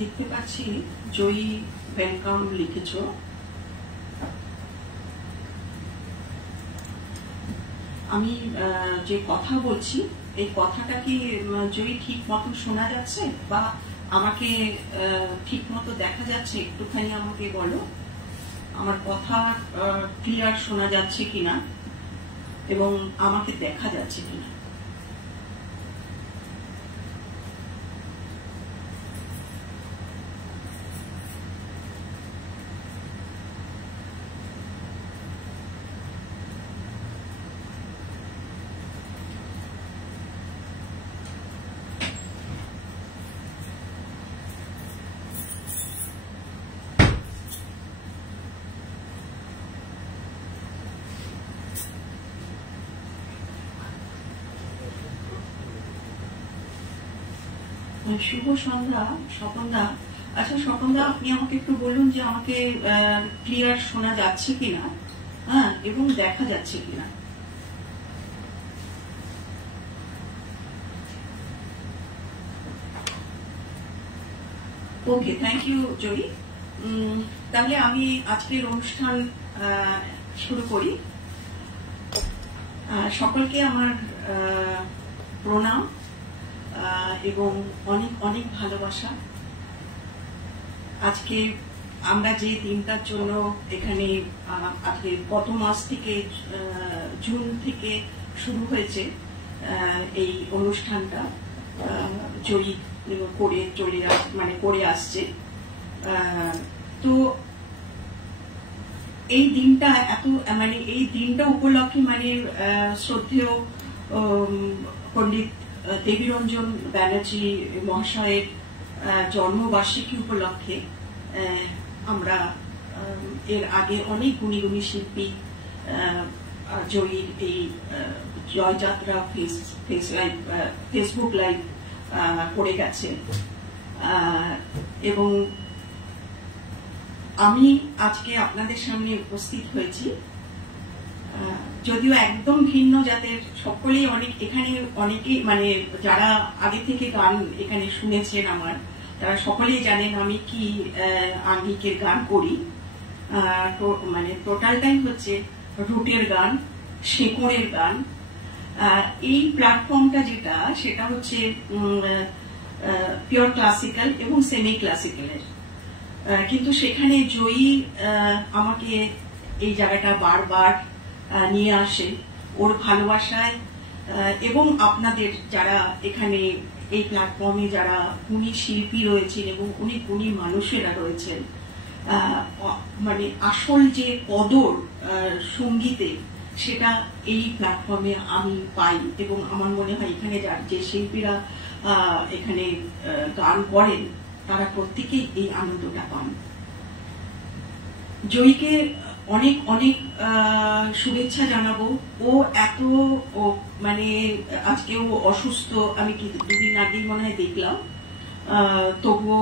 দেখতে পাচ্ছি জয়ী ওয়েলকাম লিখেছো। আমি যে কথা বলছি এই কথাটা কি জয়ী ঠিক মতো শোনা যাচ্ছে বা আমাকে ঠিক মতো দেখা যাচ্ছে? একটুখানি আমাকে বলো আমার কথা ক্লিয়ার শোনা যাচ্ছে কিনা এবং আমাকে দেখা যাচ্ছে কিনা। শুভ সন্ধ্যা স্বপনদা। আচ্ছা স্বপনদা, আপনি আমাকে একটু বলুন যে আমাকে ক্লিয়ার শোনা যাচ্ছে কিনা, হ্যাঁ, এবং দেখা যাচ্ছে কিনা। ওকে, থ্যাংক ইউ জয়ী। তাহলে আমি আজকের অনুষ্ঠান শুরু করি। সকলকে আমার প্রণাম এবং অনেক অনেক ভালোবাসা। আজকে আমরা যে দিনটার জন্য এখানে আজকে গত মাস থেকে জুন থেকে শুরু হয়েছে এই অনুষ্ঠানটা, জয়ী করে আসছে। তো এই দিনটা এই দিনটা উপলক্ষে শ্রদ্ধেয় পণ্ডিত দেবীরঞ্জন ব্যানার্জি মহাশয়ের জন্মবার্ষিকী উপলক্ষে আমরা এর আগে অনেক গুণী গুণী শিল্পী জয়ীর এই জয়যাত্রা ফেসবুক লাইভ করে গেছে এবং আমি আজকে আপনাদের সামনে উপস্থিত হয়েছি। যদিও একদম ভিন্ন জাতের, সকলেই অনেকেই যারা আগে থেকে গান এখানে শুনেছেন আমার, তারা সকলেই জানেন আমি কি আঙ্গিকের গান করি। টোটালটাই হচ্ছে রুটের গান, শেকড়ের গান। এই প্ল্যাটফর্মটা সেটা হচ্ছে পিওর ক্লাসিক্যাল এবং সেমি ক্লাসিক্যালের, কিন্তু সেখানে জয়ী আমাকে এই জায়গাটা বারবার নিয়ে আসে ওর ভালোবাসায় এবং আপনাদের যারা এখানে এই প্ল্যাটফর্মে যারা গুণী শিল্পী রয়েছেন এবং অনেক গুণী মানুষেরা রয়েছেন, আসল যে কদর সঙ্গীতে সেটা এই প্ল্যাটফর্মে আমি পাই এবং আমার মনে হয় এখানে যে শিল্পীরা এখানে গান করেন তারা প্রত্যেকেই এই আনন্দটা পান। জয়ীকে অনেক অনেক শুভেচ্ছা জানাবো। ও আজকেও অসুস্থ, আমি দুদিন আগেই মনে হয় দেখলাম, তবুও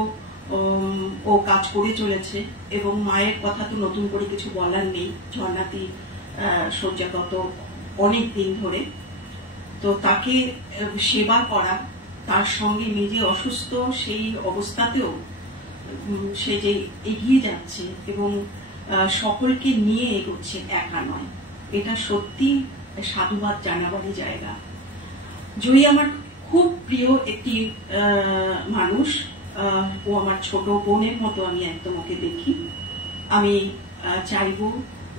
ও কাজ করে চলেছে এবং মায়ের কথা তো নতুন করে কিছু বলার নেই। ঝর্ণাতি শয্যাগত অনেক দিন ধরে, তো তাকে সেবা করা, তার সঙ্গে নিজে অসুস্থ সেই অবস্থাতেও সে যে এগিয়ে যাচ্ছে এবং সকলকে নিয়ে এগোচ্ছে, একা নয়, এটা সত্যি সাধুবাদ জানাবারই জায়গা। জয়ী আমার খুব প্রিয় একটি মানুষ। ও আমার ছোট বোনের মতো আমি একদম ওকে দেখি। আমি চাইব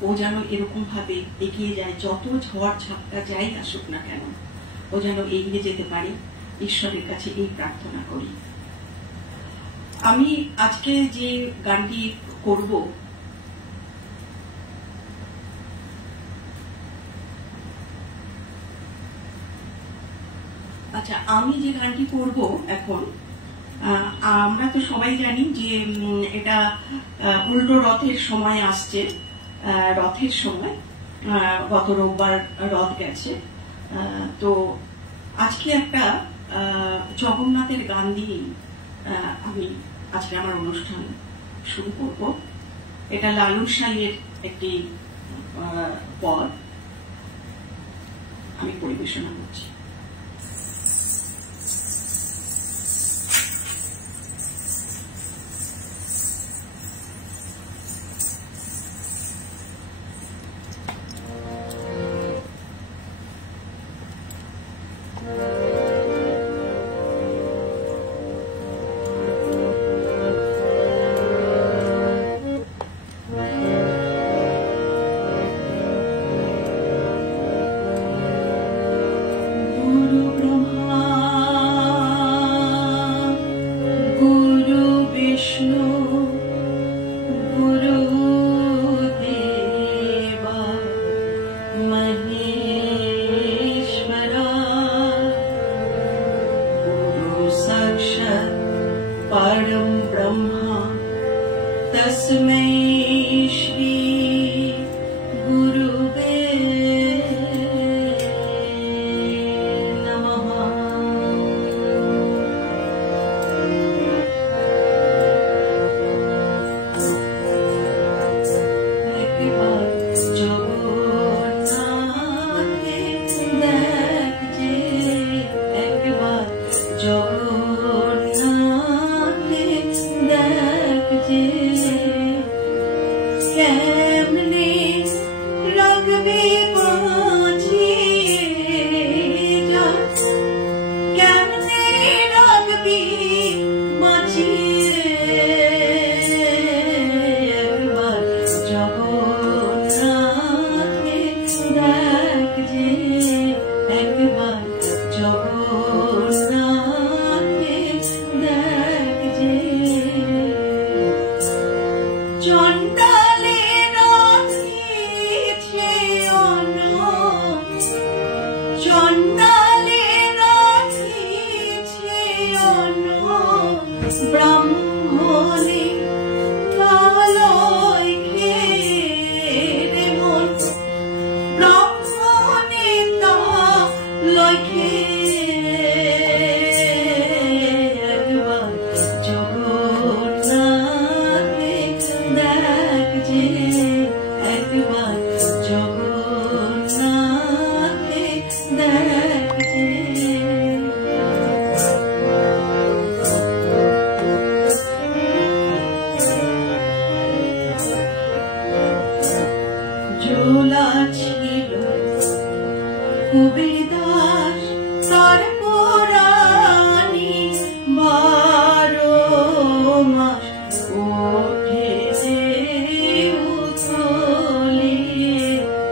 ও যেন এরকম ভাবে এগিয়ে যায়, যত ঝড় ঝাপটা যাই আসুক না কেন ও যেন এগিয়ে যেতে পারে, ঈশ্বরের কাছে এই প্রার্থনা করি। আমি আজকে যে গানটি করব আমি যে গানটি করব এখন, আমরা তো সবাই জানি যে এটা উল্টো রথের সময় আসছে। রথের সময় গত রোববার রথ গেছে, তো আজকে একটা জগন্নাথের গান দিয়ে আমি আজকে আমার অনুষ্ঠান শুরু করব। এটা লালন সাইয়ের একটি পদ আমি পরিবেশনা করছি। ब्रह्मा तस्मै श्री गुरुवे नमः। একবার জগন্নাথকে দেখছে, একবার জগন্নাথকে দেখছে, কেমনে রাখবে বাঁচিয়ে, কেমনে রাখবি বাঁচিয়ে, একবার জগন্নাথকে দেখছে, একবার জগন্নাথকে দেখছে। চণ্ডালে রাখিছে অন্ন, চণ্ডালে রাখিছে অন্ন, ব্রাহ্মণে তালয় খেয়ে মন, ব্রাহ্মণে তালয় খেয়ে, একবার জগন্নাথকে দেখছে, একবার জগন্নাথকে দেখছে। ঝোলা ছিল কবির দাস তার পুরাণী, 12 মাস ওঠে যে উথলিয়ে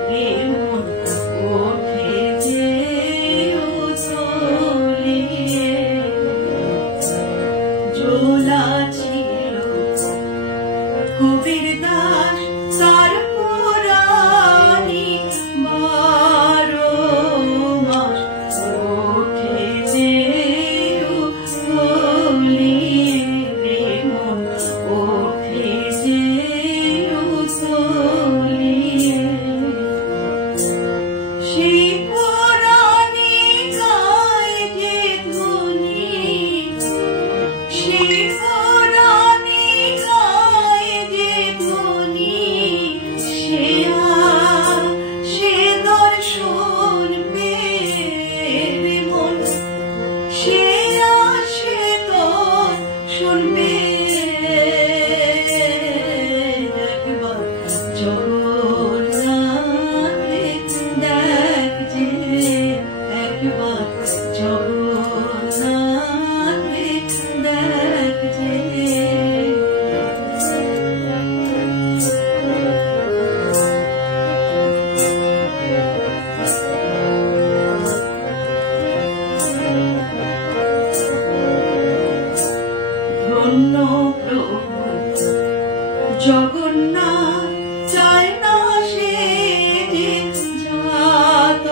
রে মন, ওঠে যে উথলিয়ে। ঝোলা ছিল কবির দাস তার পুরাণী, 12 মাস ওঠে যে উথলিয়ে রে মন, ওঠে যে উথলিয়ে। সেই পুরাণী গায় যে ধ্বনি, সেই পুরাণী গায় যে ধ্বনি, সে দর্শন পেয়ে মন, সে দর্শন পেয়ে, একবার জগন্নাথকে দেখছে, একবার জগন্নাথকে দেখছে। ধন্য প্রভু জগন্নাথ, চায় না সে যে যাত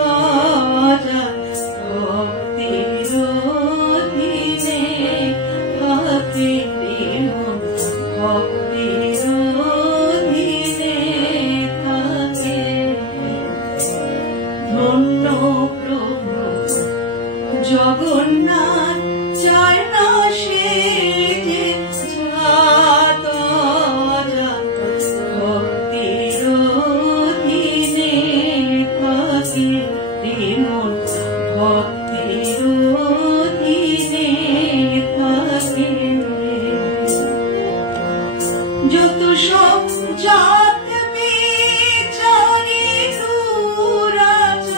ভক্তির অধীনে থাকে মন, ভক্তির অধীনে থাকে। ধন্য প্রভু জগন্নাথ, চায় না সে যে যাত ভক্তির অধীনে থাকে মন, ভক্তির অধীনে থাকে। যত সব জাত বিচারি দুরাচারী,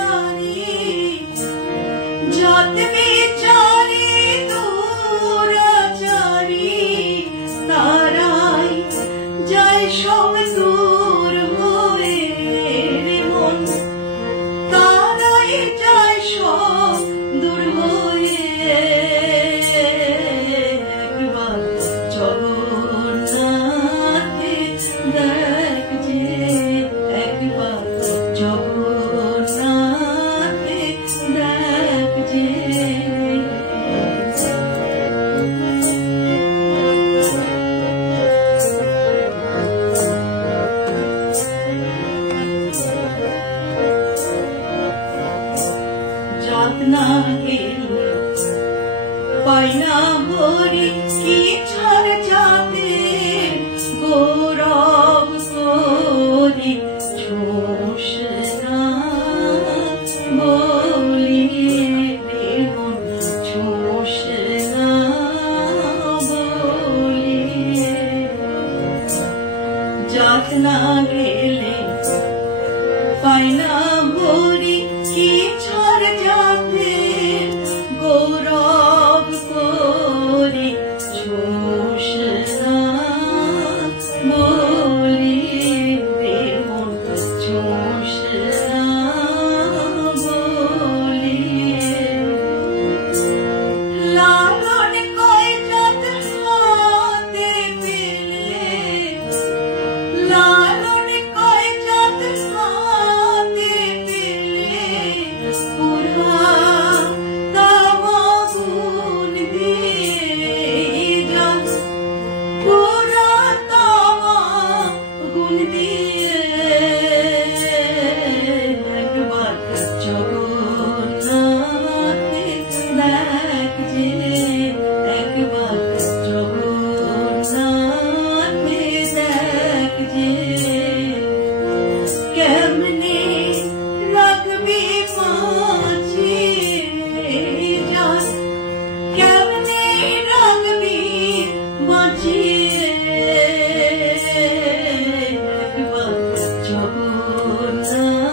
জাত বিচারি দুরাচারী, তারাই যায় সব দূর হয়ে মন, তারাই যায় সব দূর হয়ে, একবার জগন্নাথকে দেখছে, একবার জগন্নাথকে দেখছে। না গেলে পাই না ভরি কি ছাড় যাতে গৌরব করি ছোষনা বলি মন ছোষনা বলি লালন কয় যাত হাতে পেলে লালন কয় যাত হাতে পেলে পুরা তামাগুন দিয়ে যাত পুরা তামাগুন দিয়ে একবার জগন্নাথে দেখ যে একবার জগন্নাথে দেখ যে কেমনে রাখবি বাঁচিয়ে যান কেমনে রাখবি বাঁচিয়ে একবার জগন্নাথে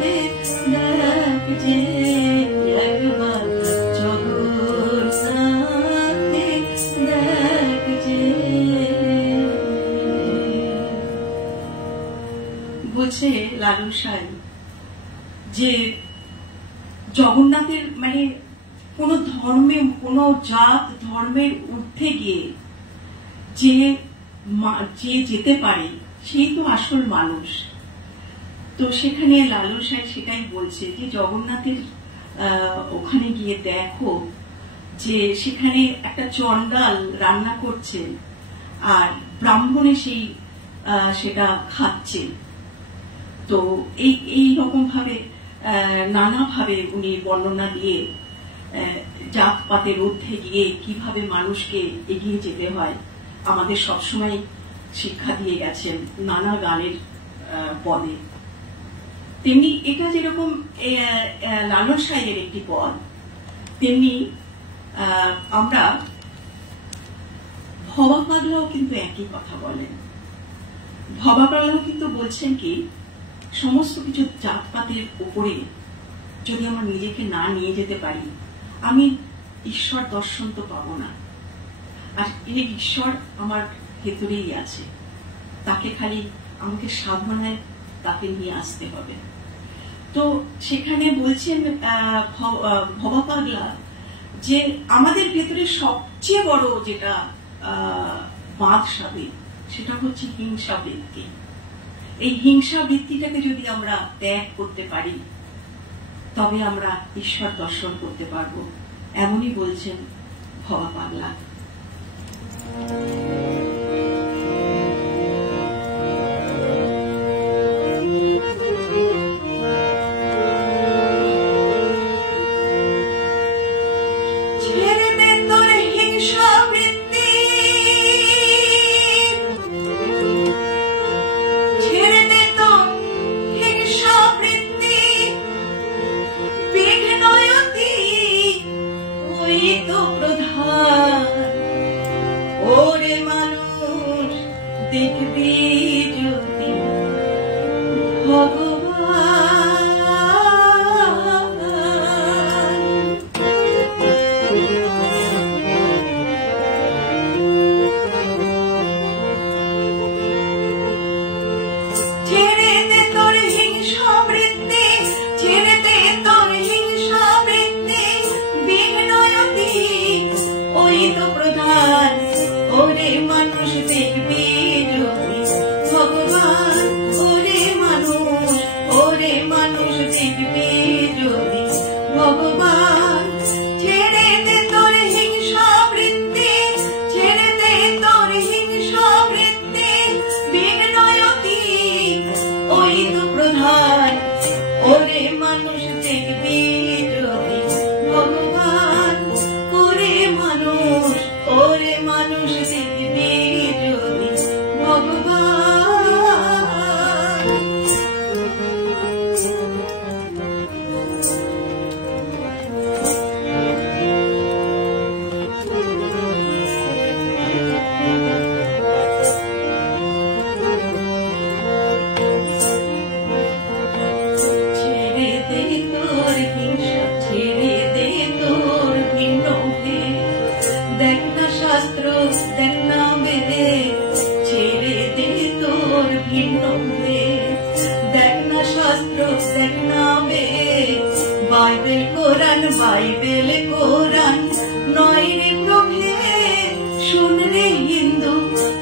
দেখ যে একবার জগন্নাথে দেখ যে বলছে লালন সাহেব যে জগন্নাথের মানে কোন ধর্মে কোন জাত ধর্মের ঊর্ধ্বে গিয়ে যে যে যেতে পারে সেই তো আসল মানুষ। তো সেখানে লালন সাহেব সেটাই বলছে যে জগন্নাথের ওখানে গিয়ে দেখো যে সেখানে একটা চণ্ডাল রান্না করছেন আর ব্রাহ্মণে সেই সেটা খাচ্ছে। তো এই রকম ভাবে নানাভাবে উনি বর্ণনা দিয়ে জাতপাতের ঊর্ধ্বে গিয়ে কিভাবে মানুষকে এগিয়ে যেতে হয় আমাদের সবসময় শিক্ষা দিয়ে গেছেন নানা গানের পদে। তেমনি এটা যেরকম লালন সাহেবের একটি পদ, তেমনি আমরা ভবা পাগলাও কিন্তু একই কথা বলেন। ভবা পাগলাও কিন্তু বলছেন কি সমস্ত কিছু জাতপাতের উপরে যদি আমার নিজেকে না নিয়ে যেতে পারি আমি ঈশ্বর দর্শন তো পাবো না। আর এই ঈশ্বর আমার ভেতরেই আছে, তাকে খালি আমাকে সাধনায় তাকে নিয়ে আসতে হবে। তো সেখানে বলছেন ভবা পাগলা যে আমাদের ভেতরে সবচেয়ে বড় যেটা বাঁধ সাবে সেটা হচ্ছে হিংসা বৃত্তি। এই হিংসা বৃত্তিটাকে যদি আমরা ত্যাগ করতে পারি তবে আমরা ঈশ্বর দর্শন করতে পারবো, এমনই বলছেন ভবা পাগলা। দেখবি যদি ভগবান ছেড়ে দে তোর হিংসা বৃত্তি, ছেড়ে দে তোর হিংসা বৃত্তি, বিঘ্নয়তি ওই তো প্রধান। ওরে মানুষ দেখবি ভগবান, ওরে মানুষ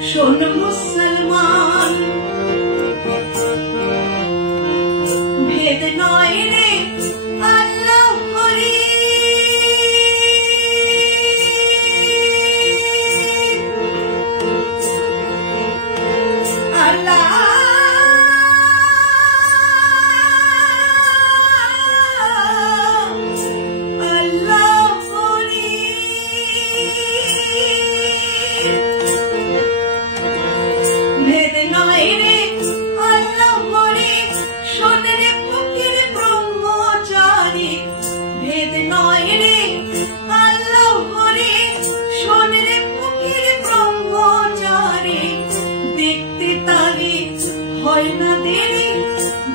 শোন মুসলমান, ভেদ নয় রে আল্লাহ হরি, আল্লাহ হয় না দেরি,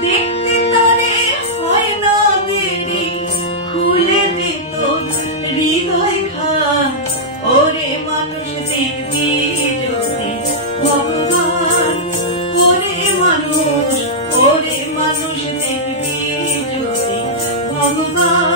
দেখতে তারে হয় না দেরি, খুলে দে তোর হৃদয় খান, ওরে মানুষ দেখবি যদি ভগবান, ওরে মানুষ দেখবি যদি ভগবান।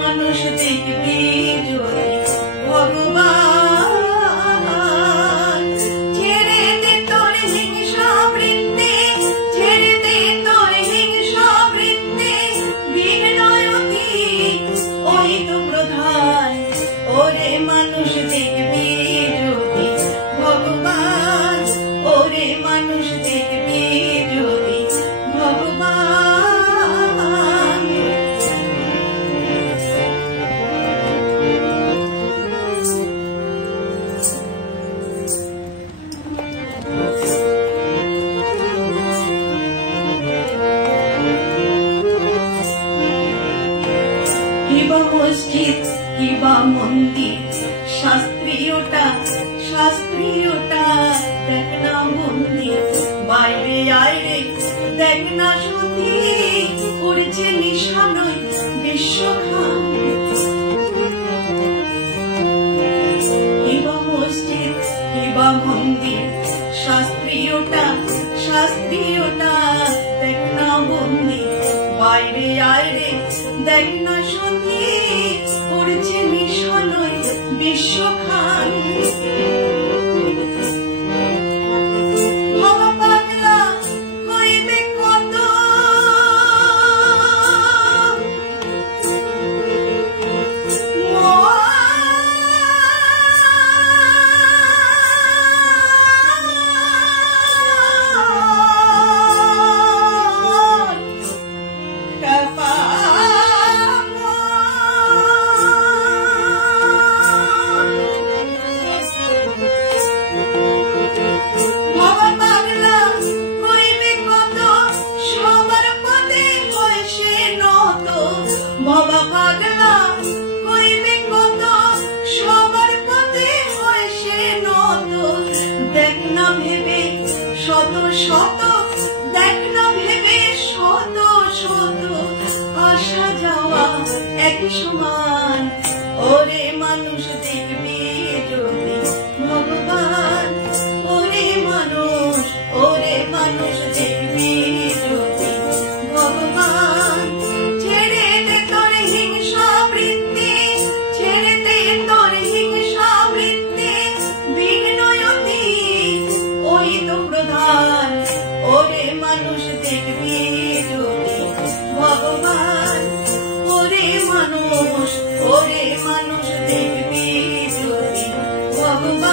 মানুষ দেখবি যদি ভগবান, ছেড়ে দে তোর হিংসা বৃত্তি, ছেড়ে দে তোর হিংসা বৃত্তি, বিনয়তি ওই তো প্রধান, ওরে মানুষ দেখবি যদি ভগবান, ওরে মানুষ দেখবি যদি ভগবান। কিবা মসজিদ কিবা মন্দির, শাস্ত্রীয়টা দেখ না মন্দির, বাইরে আয়রে দেখ না সতী, করছে নিশানয় বিশ্বখান। কিবা মসজিদ কিবা মন্দির, শাস্ত্রীয়টা দেখ না মন্দির, বাইরে আয়রে দেখ না সতী, করছে নিশানয় বিশ্বখান। বাবা পাগলা হইবে কত, বাবা পাগলা কইবে কত, সবার পথে হয় সে নত, দেখ না ভেবে শত শত, দেখ না ভেবে শত শত, আসা যাওয়া এক সমান, ওরে মানুষ দেখবি যদি ভগবান, ওরে মানুষ দেখবি যদি ভগবান। ছেড়ে দে তোর হিংসা বৃত্তি, ছেড়ে দে তোর হিংসা বৃত্তি, বিনয়তি ওই তো প্রধান, ওরে মানুষ দেখবি যদি ভগবান, ওরে মানুষ দেখবি যদি ভগবান।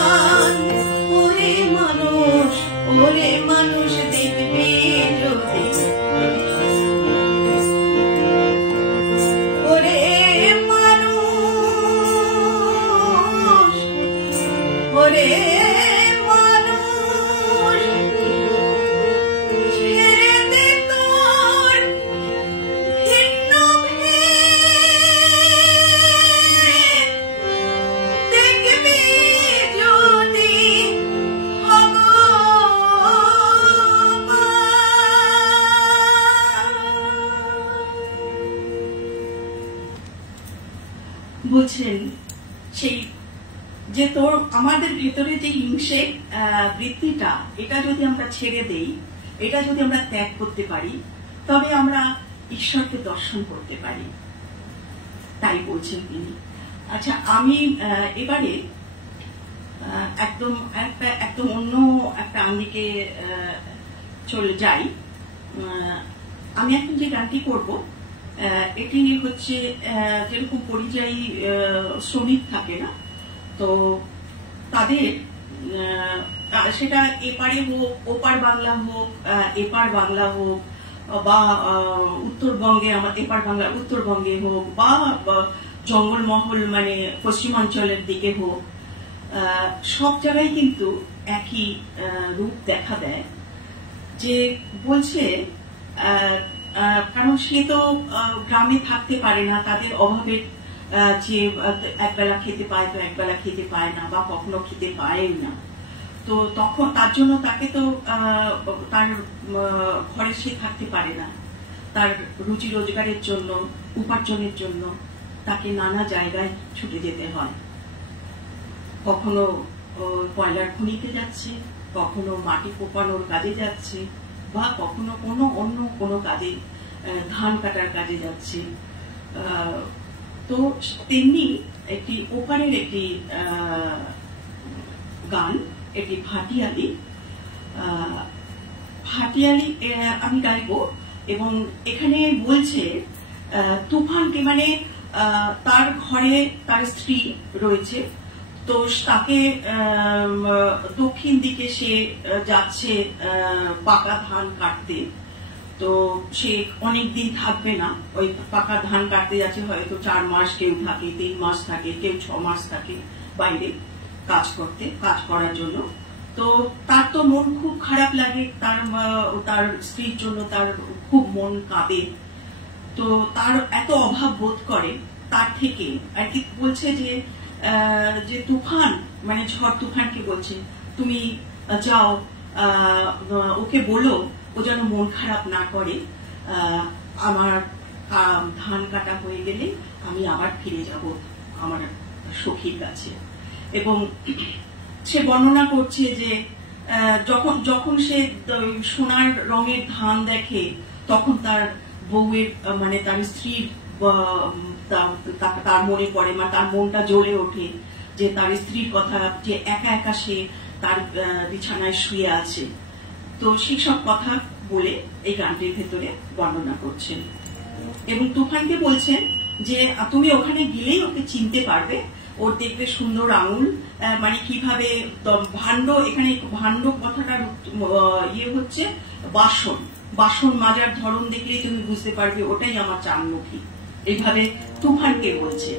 বলছেন সেই যে তোর আমাদের ভেতরে যে হিংসে বৃত্তিটা, এটা যদি আমরা ছেড়ে দেই, এটা যদি আমরা ত্যাগ করতে পারি, তবে আমরা ঈশ্বরকে দর্শন করতে পারি, তাই বলছেন তিনি। আচ্ছা, আমি এবারে একদম অন্য একটা আঙ্গিকে চলে যাই। আমি এখন যে গানটি করব, এটি হচ্ছে যেরকম পরিযায়ী শ্রমিক থাকে না, তো তাদের সেটা এপারে হোক, ওপার বাংলা হোক, এপার বাংলা হোক, বা উত্তরবঙ্গে এপার বাংলা উত্তরবঙ্গে হোক, বা জঙ্গলমহল মানে পশ্চিমাঞ্চলের দিকে হোক, সব জায়গায় কিন্তু একই রূপ দেখা দেয়। যে বলছে কারণ সে তো গ্রামে থাকতে পারে না, তাদের অভাবের যে একবেলা খেতে পায় তো একবেলা খেতে পায় না, বা কখনো খেতে পায় না, তো তখন তার জন্য তাকে তো তার ঘরে সে থাকতে পারে না, তার রুজি রোজগারের জন্য, উপার্জনের জন্য তাকে নানা জায়গায় ছুটে যেতে হয়। কখনো কয়লার খনিতে যাচ্ছে, কখনো মাটি কোপানোর কাজে যাচ্ছে, বা কখনো অন্য কোনো কাজে, ধান কাটার কাজে যাচ্ছে। তো তেমনি একটি ওপারের একটি গান, এটি ভাটিয়ালি আমি গাইব। এবং এখানে বলছে তুফানকে, মানে তার ঘরে তার স্ত্রী রয়েছে, তো তাকে দক্ষিণ দিকে সে যাচ্ছে পাকা ধান কাটতে, তো সে অনেকদিন থাকবে না, ওই পাকা ধান কাটতে যাচ্ছে, হয়তো 4 মাস কেউ থাকে, 3 মাস থাকে, কেউ 6 মাস থাকে বাইরে কাজ করার জন্য। তো তার তো মন খুব খারাপ লাগে, তার স্ত্রীর জন্য তার খুব মন কাঁদে, তো তার এত অভাব বোধ করে, তার থেকে আর কি বলছে যে তুফান, মানে ঝড় তুফানকে বলছে, তুমি যাও, ওকে বলো ও যেন মন খারাপ না করে, আমার ধান কাটা হয়ে গেলে আমি আবার ফিরে যাব আমার সখীর কাছে। এবং সে বর্ণনা করছে যে যখন সে সোনার রঙের ধান দেখে, তখন তার বউয়ের, মানে তার স্ত্রীর তার মনে পড়ে, মানে তার মনটা জ্বলে ওঠে যে তার স্ত্রীর কথা, যে একা একা সে তার বিছানায় শুয়ে আছে। তো সেই সব কথা বলে এই গানটির ভেতরে বর্ণনা করছেন। এবং তুফানকে বলছেন যে তুমি ওখানে গেলেই ওকে চিনতে পারবে, ওর দেখবে সুন্দর আঙুল, মানে কিভাবে ভাণ্ড, এখানে ভাণ্ড কথাটার ইয়ে হচ্ছে বাসন মাজার ধরন দেখলেই তুমি বুঝতে পারবে ওটাই আমার চানমুখী, এইভাবে তুফানকে বলছে।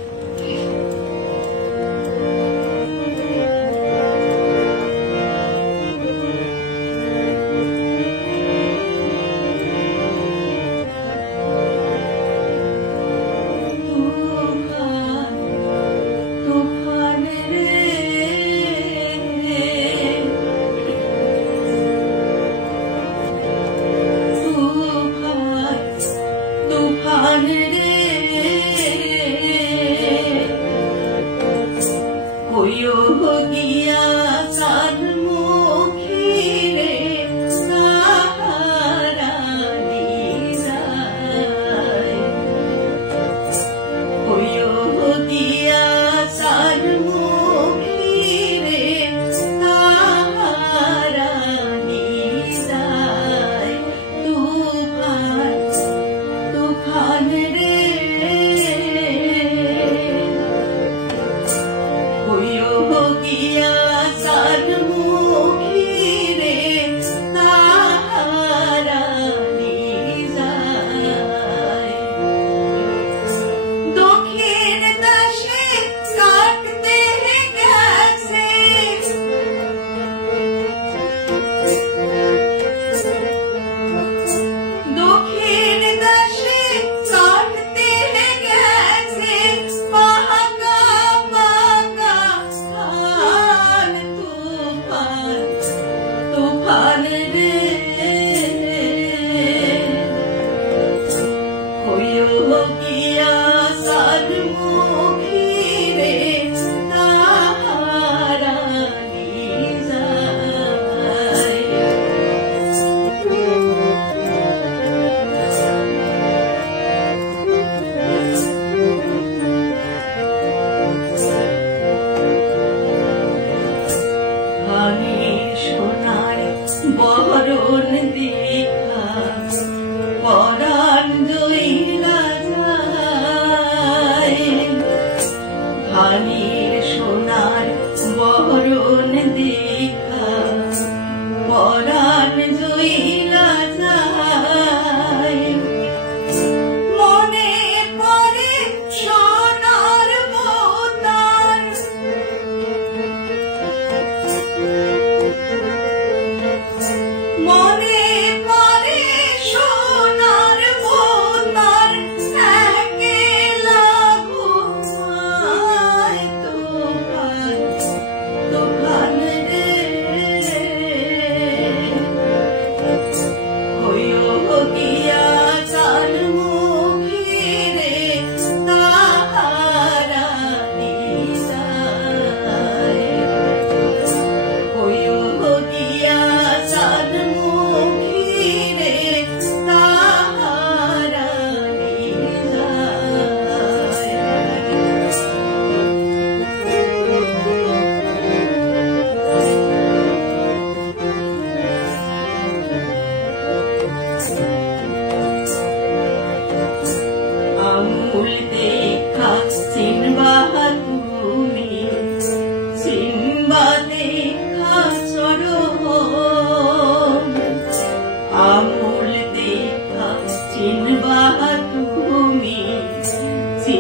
Kiya sadmukhi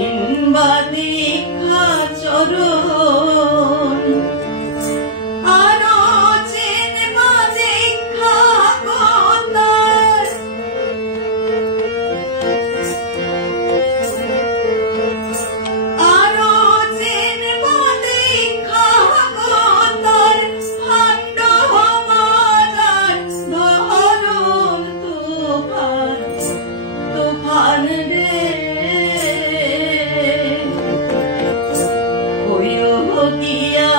চিনবা দেখা চরণ আরো চিনবা দেখা কথার আরো চিনবা দেখা কথার ভাণ্ড মালার ধরণ তুফান তুফান রে গিয়া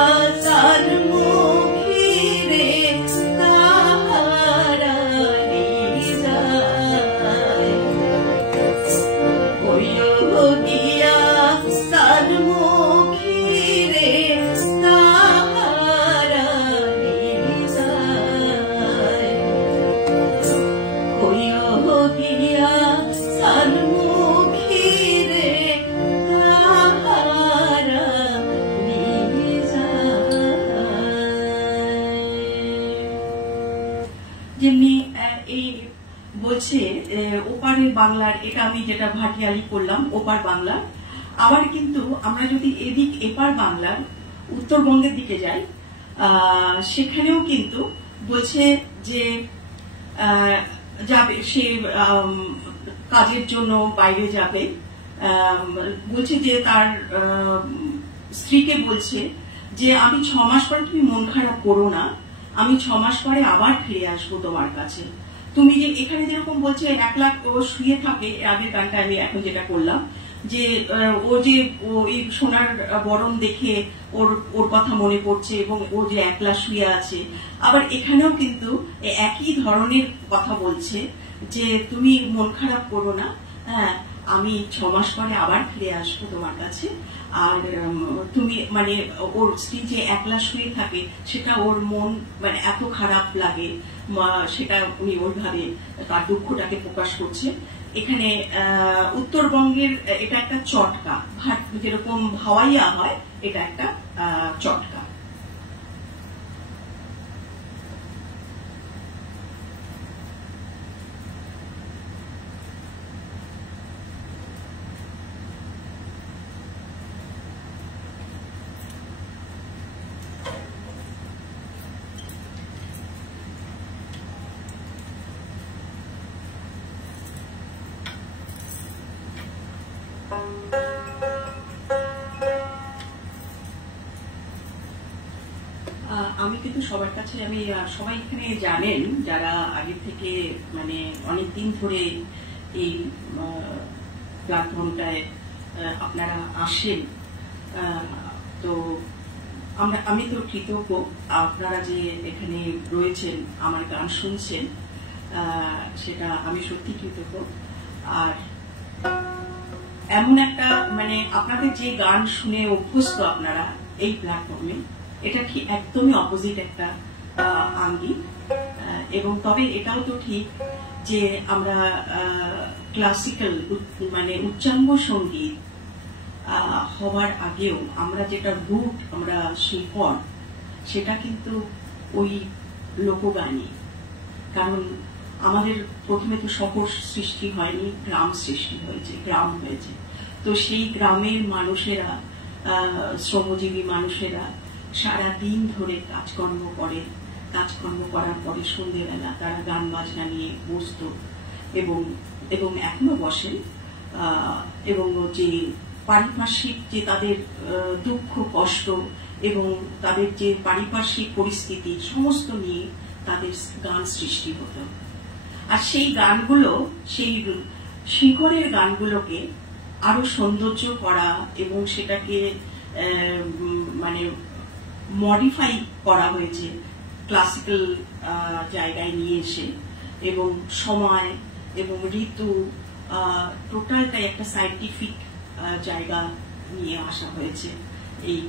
সানমুখী রে তাহারা যায় গিয়া সানমুখী রে তাহারা যায় গিয়া সানমুখী রে তাহারা যেমনি এই বলছে ওপারের বাংলার, এটা আমি যেটা ভাটিয়ালি করলাম ওপার বাংলার। আবার কিন্তু আমরা যদি এদিক এপার বাংলার উত্তরবঙ্গের দিকে যাই, সেখানেও কিন্তু বলছে যে যাবে সে কাজের জন্য বাইরে যাবে, বলছে যে তার স্ত্রীকে বলছে যে আমি 6 মাস পরে, তুমি মন খারাপ করো না, আমি 6 মাস পরে আবার ফিরে আসবো তোমার কাছে। তুমি যে এখানে যেরকম বলছে 1 লাখ ও শুয়ে থাকে, আগের গানটা আমি এখন যেটা করলাম, যে ও যে এই সোনার বরণ দেখে ওর কথা মনে পড়ছে এবং ও যে একলা শুয়ে আছে। আবার এখানেও কিন্তু একই ধরনের কথা বলছে যে তুমি মন খারাপ করো না, হ্যাঁ আমি 6 মাস পরে আবার ফিরে আসবো তোমার কাছে। আর তুমি মানে ওর স্ত্রী যে একলা শুয়ে থাকে সেটা ওর মন মানে এত খারাপ লাগে, সেটা উনি ওইভাবে তার দুঃখটাকে প্রকাশ করছে। এখানে উত্তরবঙ্গের এটা একটা চটকা, যেরকম ভাওয়াইয়া হয়, এটা একটা চটকা। আমি কিন্তু সবার কাছে, আমি সবাই এখানে জানেন যারা আগে থেকে মানে অনেকদিন ধরে এই প্ল্যাটফর্মটায় আপনারা আসেন, তো আমি তো কৃতজ্ঞ আপনারা যে এখানে রয়েছেন, আমার গান শুনছেন, সেটা আমি সত্যি কৃতজ্ঞ। আর এমন একটা মানে আপনাদের যে গান শুনে অভ্যস্ত আপনারা এই প্ল্যাটফর্মে, এটা ঠিক একদমই অপোজিট একটা আঙ্গিক। এবং তবে এটাও তো ঠিক যে আমরা ক্লাসিক্যাল মানে উচ্চাঙ্গ সঙ্গীত হওয়ার আগেও আমরা যেটা রুট, আমরা শিল্পন, সেটা কিন্তু ওই লোকগানই। কারণ আমাদের প্রথমে তো শহর সৃষ্টি হয়নি, গ্রাম সৃষ্টি হয়েছে, গ্রাম হয়েছে। তো সেই গ্রামের মানুষেরা, শ্রমজীবী মানুষেরা সারা দিন ধরে কাজকর্ম করে, কাজকর্ম করার পরে সন্ধ্যেবেলা তারা গান বাজনা নিয়ে বসত এবং এখনো বসেন। এবং যে পারিপার্শ্বিক যে তাদের দুঃখ কষ্ট এবং তাদের যে পারিপার্শ্বিক পরিস্থিতি সমস্ত নিয়ে তাদের গান সৃষ্টি হতো। আর সেই গানগুলো, সেই শিকড়ের গানগুলোকে আরো সৌন্দর্য করা এবং সেটাকে মানে মডিফাই করা হয়েছে ক্লাসিক্যাল জায়গায় নিয়ে এসে, এবং সময় এবং ঋতু টোটালটাই একটা সায়েন্টিফিক জায়গা নিয়ে আসা হয়েছে এই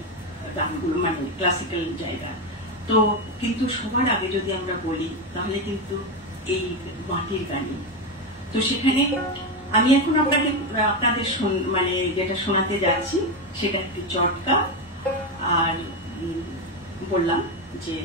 গানগুলো, মানে ক্লাসিক্যাল জায়গা। তো কিন্তু সবার আগে যদি আমরা বলি তাহলে কিন্তু এই মাটির গানই। তো সেখানে আমি এখন আপনাদের মানে যেটা শোনাতে যাচ্ছি সেটা একটু চটকা। আর বললাম যে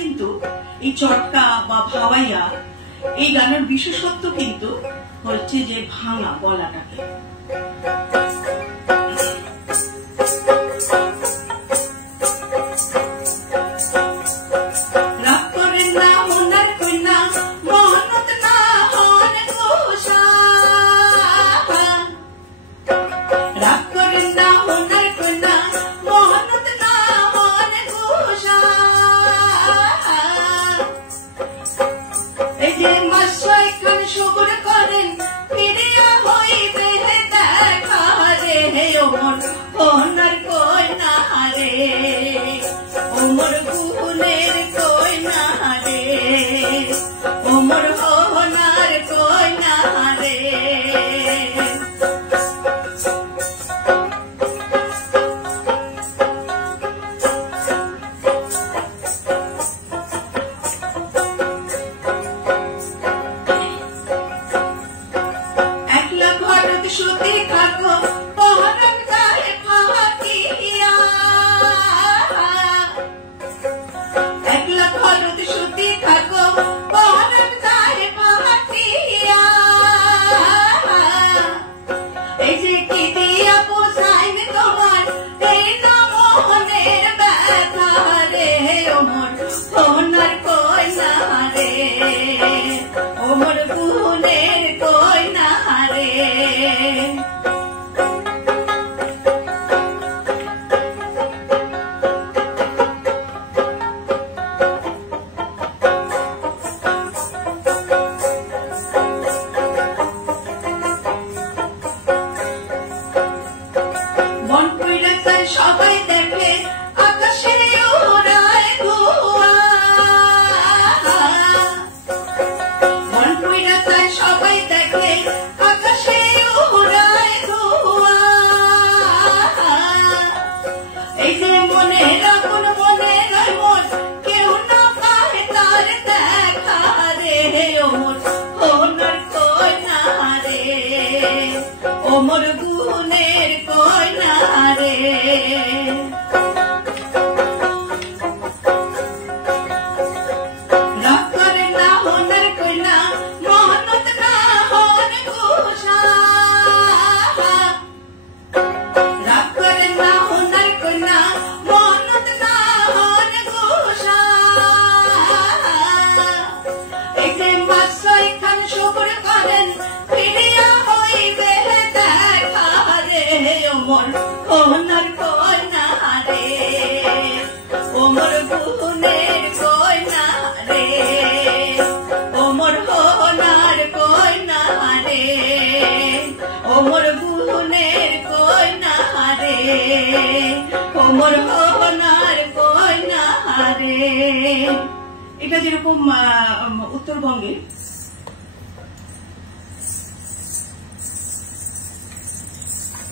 কিন্তু এই চটকা বা ভাওয়াইয়া এই গানের বিশেষত্ব কিন্তু হচ্ছে যে ভাঙা গলাটাকে।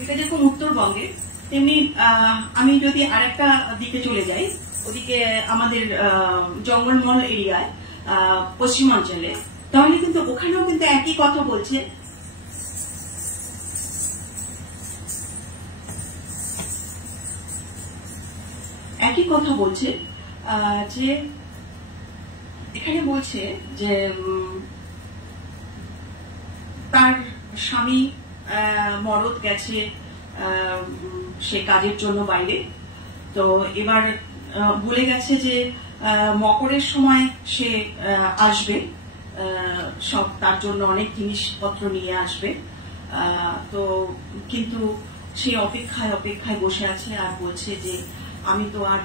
এটা যেরকম উত্তরবঙ্গে তেমনি আমি যদি আরেকটা দিকে চলে যাই, ওদিকে আমাদের জঙ্গলমহল এরিয়ায় পশ্চিমাঞ্চলে, তাহলে কিন্তু ওখানেও কিন্তু একই কথা বলছে। যে এখানে বলছে যে তার স্বামী মরদ গেছে সে কাজের জন্য বাইরে, তো এবার বলে গেছে যে মকরের সময় সে আসবে, সব তার জন্য অনেক জিনিসপত্র নিয়ে আসবে। তো কিন্তু সে অপেক্ষায় বসে আছে আর বলছে যে আমি তো আর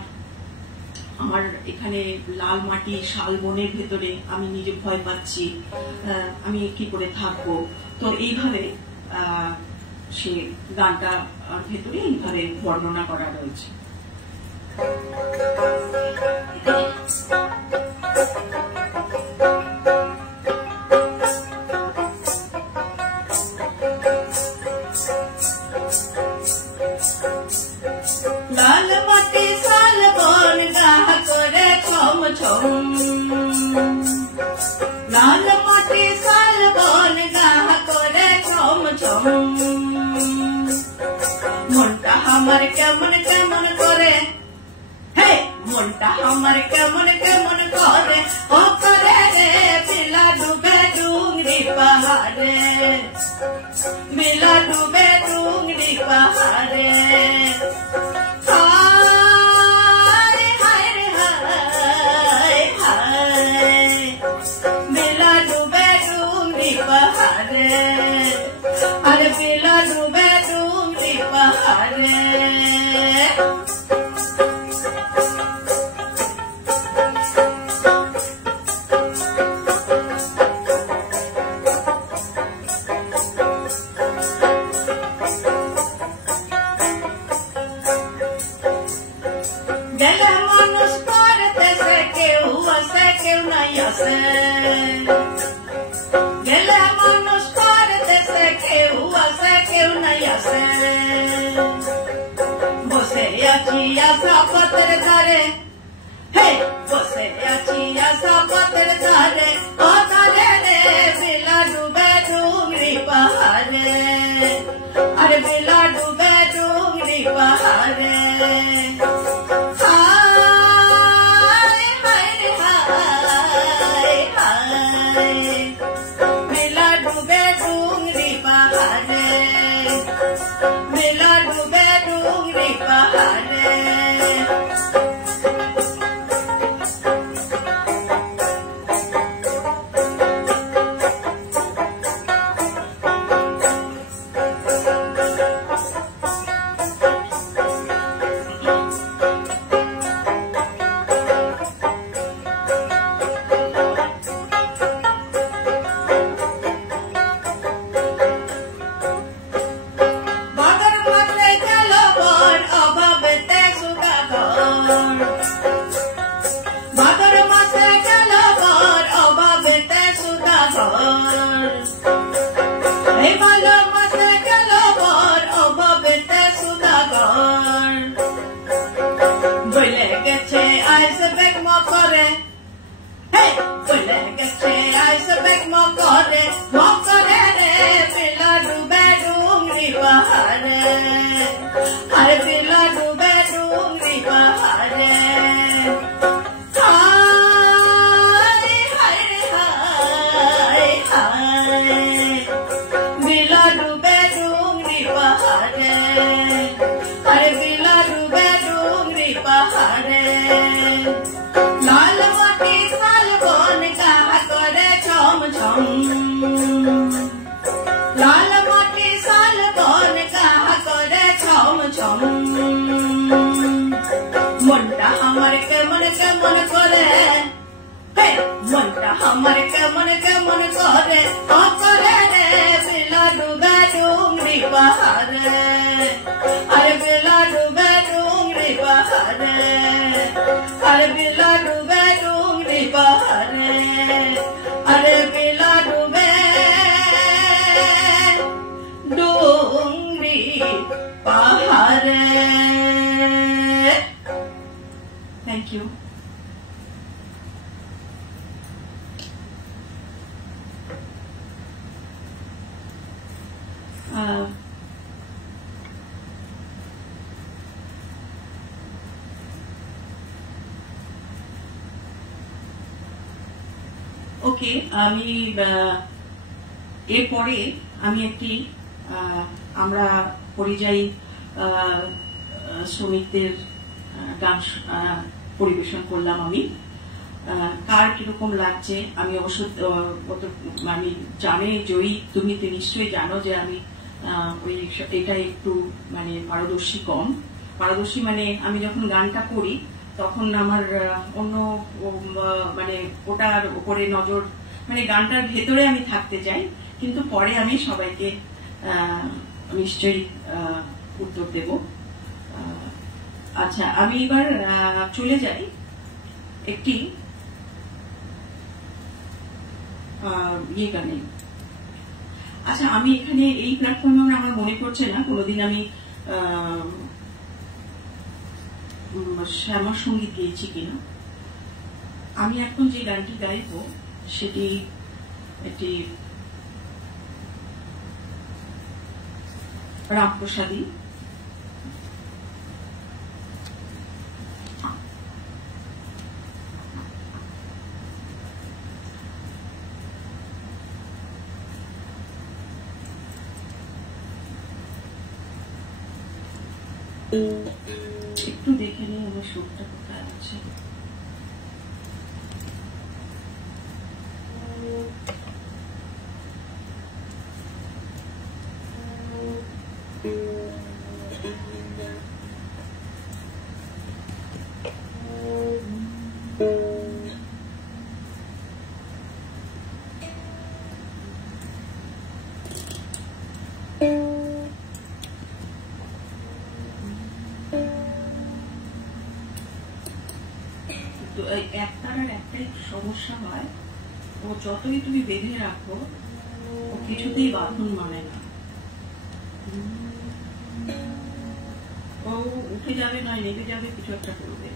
আমার এখানে লাল মাটি শালবনের ভেতরে আমি নিজে ভয় পাচ্ছি, আমি কি করে থাকবো। তো এইভাবে সে গানটা ভেতরে এইভাবে বর্ণনা করা রয়েছে। লাল মাটি শালবন গাহ করে ছম ছম, লাল মাটি শালবন গাহ করে ছম ছম, মনটা আমার কেমন কেমন করে, হে মনটা আমার কেমন কেমন করে ও করে রে বিলা ডুবে ডুংরি পাহাড়ে বিলা ডুবে ডুংরি পাহাড়ে হায় হায় রে হায় হায় বিলা ডুবে ডুংরি পাহাড়ে আরে বিলা ডুবে ডুংরি পাহাড়ে গেলে মানুষ করতেছে কেউ আছে কেউ নাই আছে বসে আছি আশা পথের ধারে হে বসে আছি আশা পথের ধারে ও ধারে রে বিলা ডুবে ডুংরি পাহাড়ে আরে বিলা ডুবে ডুংরি পাহাড়ে अरे बिला डूबे डूंगरी पहाड़े हाय हाय हाय हाय बिला डूबे डूंगरी पहाड़े अरे बिला डूबे डूंगरी पहाड़े लाल माटी साल बन का करे छम छम लाल माटी साल बन का करे छम छम मनटा हमारे केमन केमन करे हे मनटा हमारे केमन केमन करे ओ करे रे बिला डूबे डूंगरी पहाड़े अरे बिला डूबे डूंगरी पहाड़े अरे बिला डूबे डूंगरी पहाड़े अरे बिला डूबे डूंगरी पहाड़े। Thank you. ওকে, আমি এরপরে আমি একটি আমরা পরিযায়ী শ্রমিকদের গান পরিবেশন করলাম। আমি কার কিরকম লাগছে আমি অবশ্য আমি জানে জয়ী, তুমি তো নিশ্চয়ই জানো যে আমি ওই এটা একটু মানে পারদর্শী কম। পারদর্শী মানে আমি যখন গানটা করি তখন আমার অন্য মানে ওটার উপরে নজর, মানে গানটার ভেতরে আমি থাকতে চাই, কিন্তু পরে আমি সবাইকে নিশ্চয়ই উত্তর দেব। আচ্ছা, আমি এবার চলে যাই একটি ইয়ে গানে। আচ্ছা, আমি এখানে এই প্ল্যাটফর্মে আমার মনে পড়ছে না কোনোদিন আমি শ্যামা সঙ্গীত গেয়েছি কিনা। আমি এখন যে গানটি গাইব সেটি একটি রামপ্রসাদী। একটু দেখে নিই আমার সুরটা কোথায় আছে। একটার আর একটাই সমস্যা হয়, ও যতই তুমি বেঁধে রাখো ও কিছুতেই বাঁধন মানে না, ও উঠে যাবে না নেমে যাবে, কিছু একটা করবে।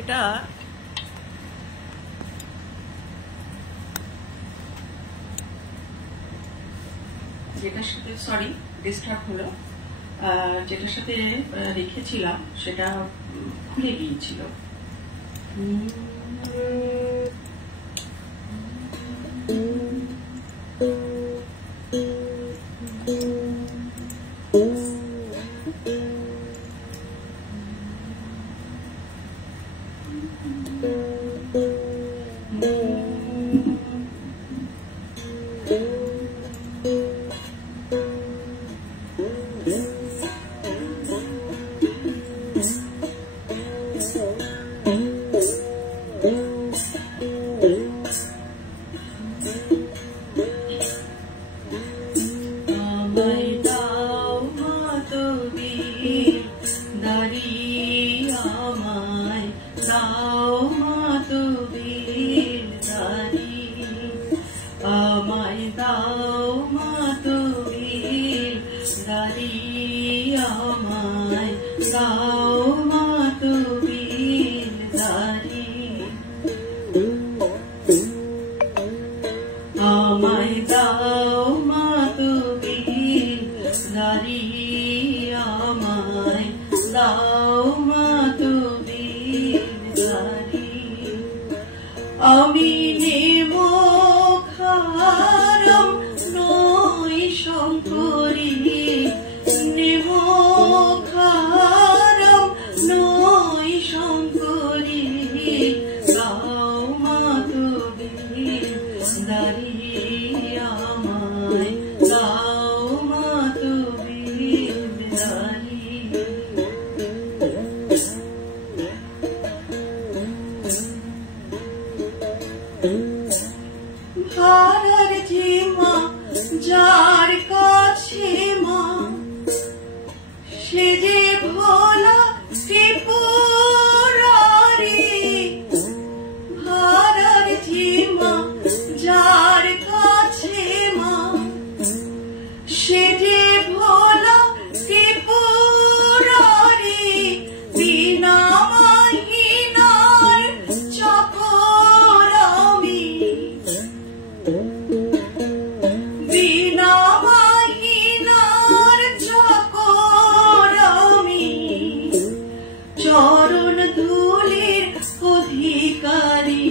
এটা যেটার সাথে সরি ডিস্টার্ব হলো, যেটার সাথে রেখেছিলাম সেটা খুলে গিয়েছিল। আমি নেমো খারাম নই শঙ্করী, নেমো খারাম নই শঙ্করী, গাও মা তুমি দাঁড়িয়ে আমায়, গাও মা তুমি দাঁড়িয়ে। ভাড়ার যে মা যার কাছে মা, সে যে ভোলা ত্রিপুরারি। ভাড়ার যে মা যার কাছে মা, সে যে ভোলা ত্রিপুরারি। বিনা মাহিনার চাকর আমি, বিনা মাহিনার চাকর আমি, চরণ ধুলির অধিকারী।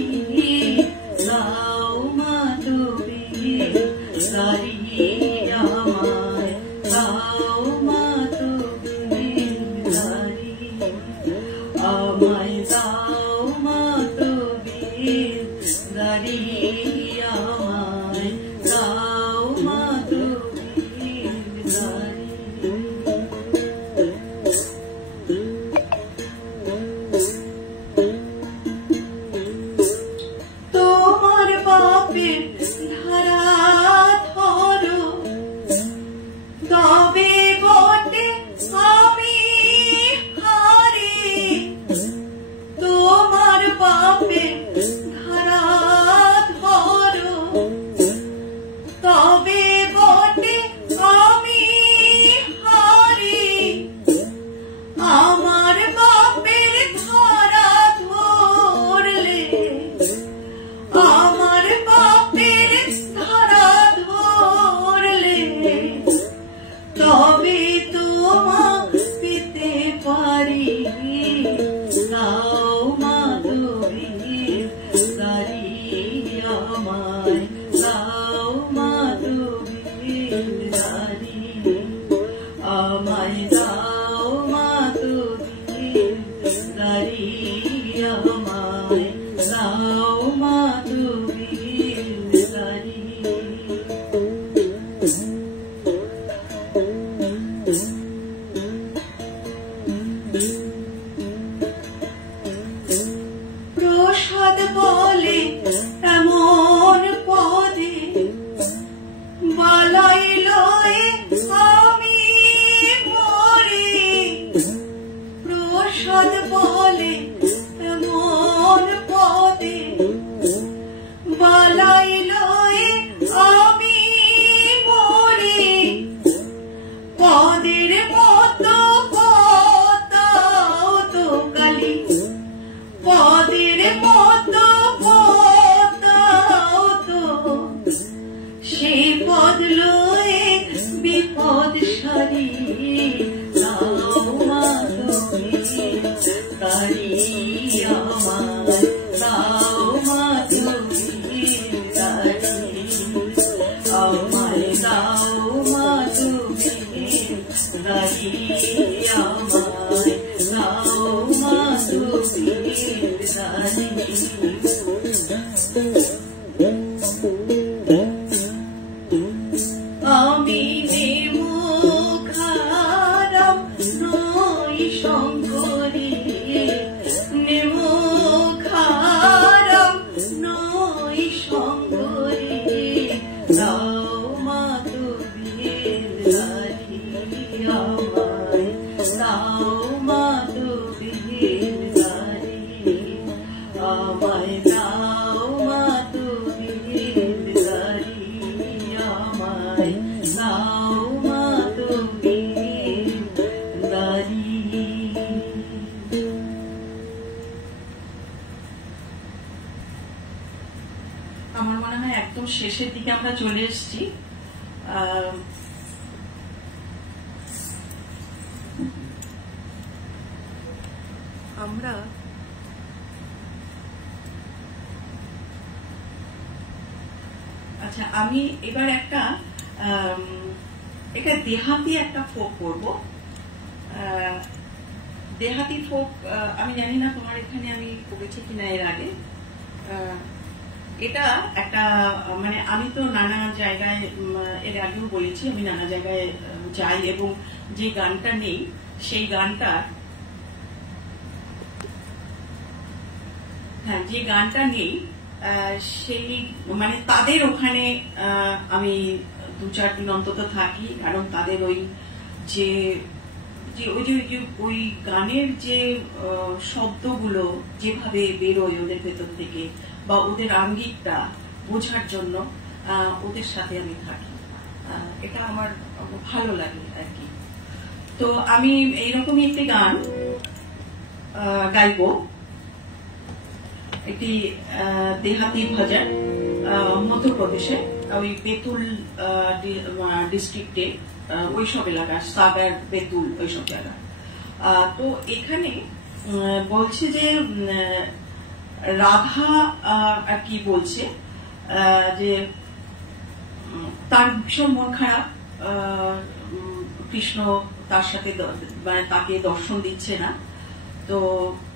গাও মা তুমি দাঁড়িয়ে আমায়, গাও মা তুমি দাঁড়িয়ে আমায়, গাও মা তুমি দাঁড়িয়ে আমায়, গাও মা তুমি দাঁড়িয়ে। তোমার বাপের ধারা ধরো, তবে বটে আমায় দাও মা তুমি দারি, আমায় দাও মা তুমি দারি, আমায় দাও মা তুমি দারি। প্রসাদ বলে এমন পদে বালাই লয়ে আমি মরি, প্রসাদ বলে এমন পদে বালাই লয়ে আমি মরি, পদের মতো পতাও তো কালী, পদের মতো পতাও তো, সেই পদ লয়ে বিপদ সারি, দাও মা তুমি তারি, আমায় দাও মা তুমি তারি, আমায় দাও মা তুমি তারি, আমায় দাও মা তুমি তারি। আমি নেমুখারাম নই শঙ্করী, নেমুখারাম নই শঙ্করী, দাও মা তুমি তারি, আমায় দাও মা তুমি তারি, আমায় দাও মা তুমি তারি, আমায় দাও মা তুমি তারি। আমার মনে হয় একদম শেষের দিকে আমরা চলে এসেছি। আমরা আচ্ছা, আমি এবার একটা দেহাতি একটা ফোক করবো। দেহাতি ফোক আমি জানি না তোমার এখানে আমি করেছি কিনা এর আগে। এটা একটা মানে আমি তো নানা জায়গায় এর আগেও বলেছি, আমি নানা জায়গায় যাই এবং যে গানটা নেই সেই গানটা, হ্যাঁ যে গানটা নেই সেই মানে তাদের ওখানে আমি 2-4 দিন অন্তত থাকি, কারণ তাদের ওই যে ওই গানের যে শব্দগুলো যেভাবে বেরোয় ওদের ভেতর থেকে বা ওদের আঙ্গিকটা বোঝার জন্য ওদের সাথে আমি থাকি, এটা আমার ভালো লাগে আর কি। তো আমি এইরকমই একটি গান গাইবো, একটি দেহাতি ভজন, মধ্যপ্রদেশে ওই বেতুল ডিস্ট্রিক্টে ওইসব এলাকা, সাগার বেতুল ওইসব জায়গা। তো এখানে বলছে যে রাধা আর কি বলছে যে তার ভীষণ মন খারাপ, কৃষ্ণ তার সাথে মানে তাকে দর্শন দিচ্ছে না, তো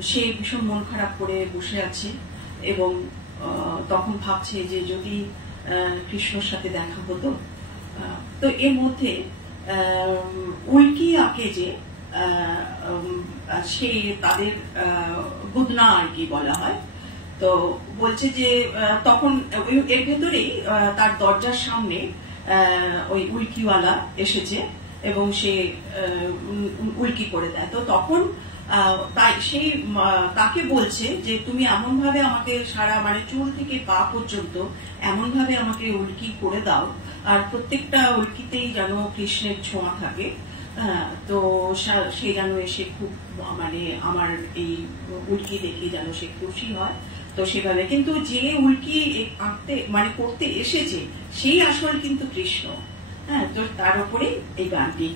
সে ভীষণ মন খারাপ করে বসে আছে এবং তখন ভাবছে যে যদি কৃষ্ণর সাথে দেখা হতো। তো এর মধ্যে উল্কি আঁকে যে সে তাদের বুদনা আর কি বলা হয়, তো বলছে যে তখন এর ভেতরেই তার দরজার সামনে ওই উল্কিওয়ালা এসেছে এবং সে উল্কি করে দেয়। তো তখন তাই সেই তাকে বলছে যে তুমি এমন ভাবে আমাকে সারা মানে চুল থেকে পা পর্যন্ত এমন ভাবে আমাকে উল্কি করে দাও, আর প্রত্যেকটা উল্কিতেই যেন কৃষ্ণের ছোঁয়া থাকে। তো সে যেন এসে খুব মানে আমার এই উল্কি দেখে যেন সে খুশি হয়। তো সেভাবে কিন্তু যে উল্কি আঁকতে মানে করতে এসেছে সেই আসল কিন্তু কৃষ্ণ। হ্যাঁ, তো তার উপরে এই গানটি।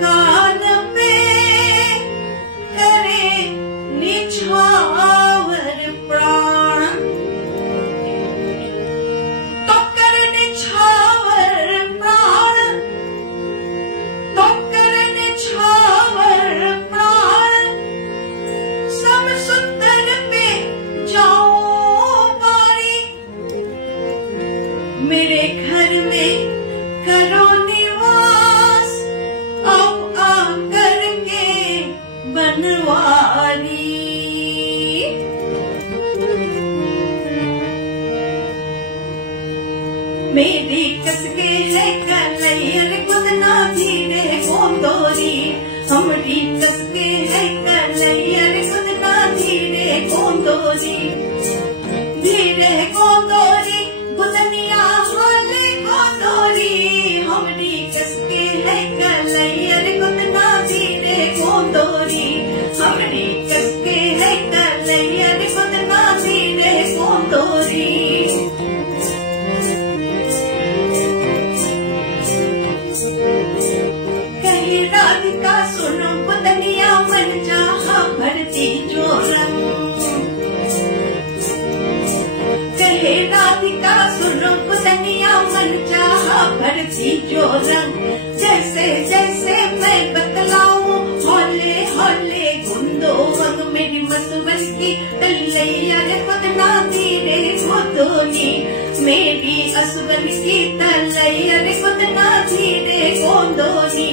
कान पे करे निछावर प्राण, तो कर निछावर प्राण, तो कर निछावर प्राण, सब सुंदर पे जाऊं बारी, मेरे घर में करो निवास, अब आकर के बनवारी। मेरी कसके है कलैयर कुदना धीरे गोंदोरी, हमरी कसके है कलैयर कुदना धीरे गोंदोरी, धीरे गोंदोरी बुदनिया हाले गोंदोरी, हमरी कसके है कलैयर कुदना धीरे गोंदोरी, हमरी कसके है कलैयर कुदना धीरे गोंदोरी। कहे राधिका सुनो बुदनिया मन चाहा भरती जो रंग, कहे राधिका सुनो बुदनिया मन चाहा भरती जो रंग, जैसे जैसे मैं बतलाऊं हौले हौले गुंदो वंग, मेरी मधुबन की तलैयर कुदना धीरे गोंदोरी, मेरी असवन की तलैयर कुदना धीरे गोंदोरी,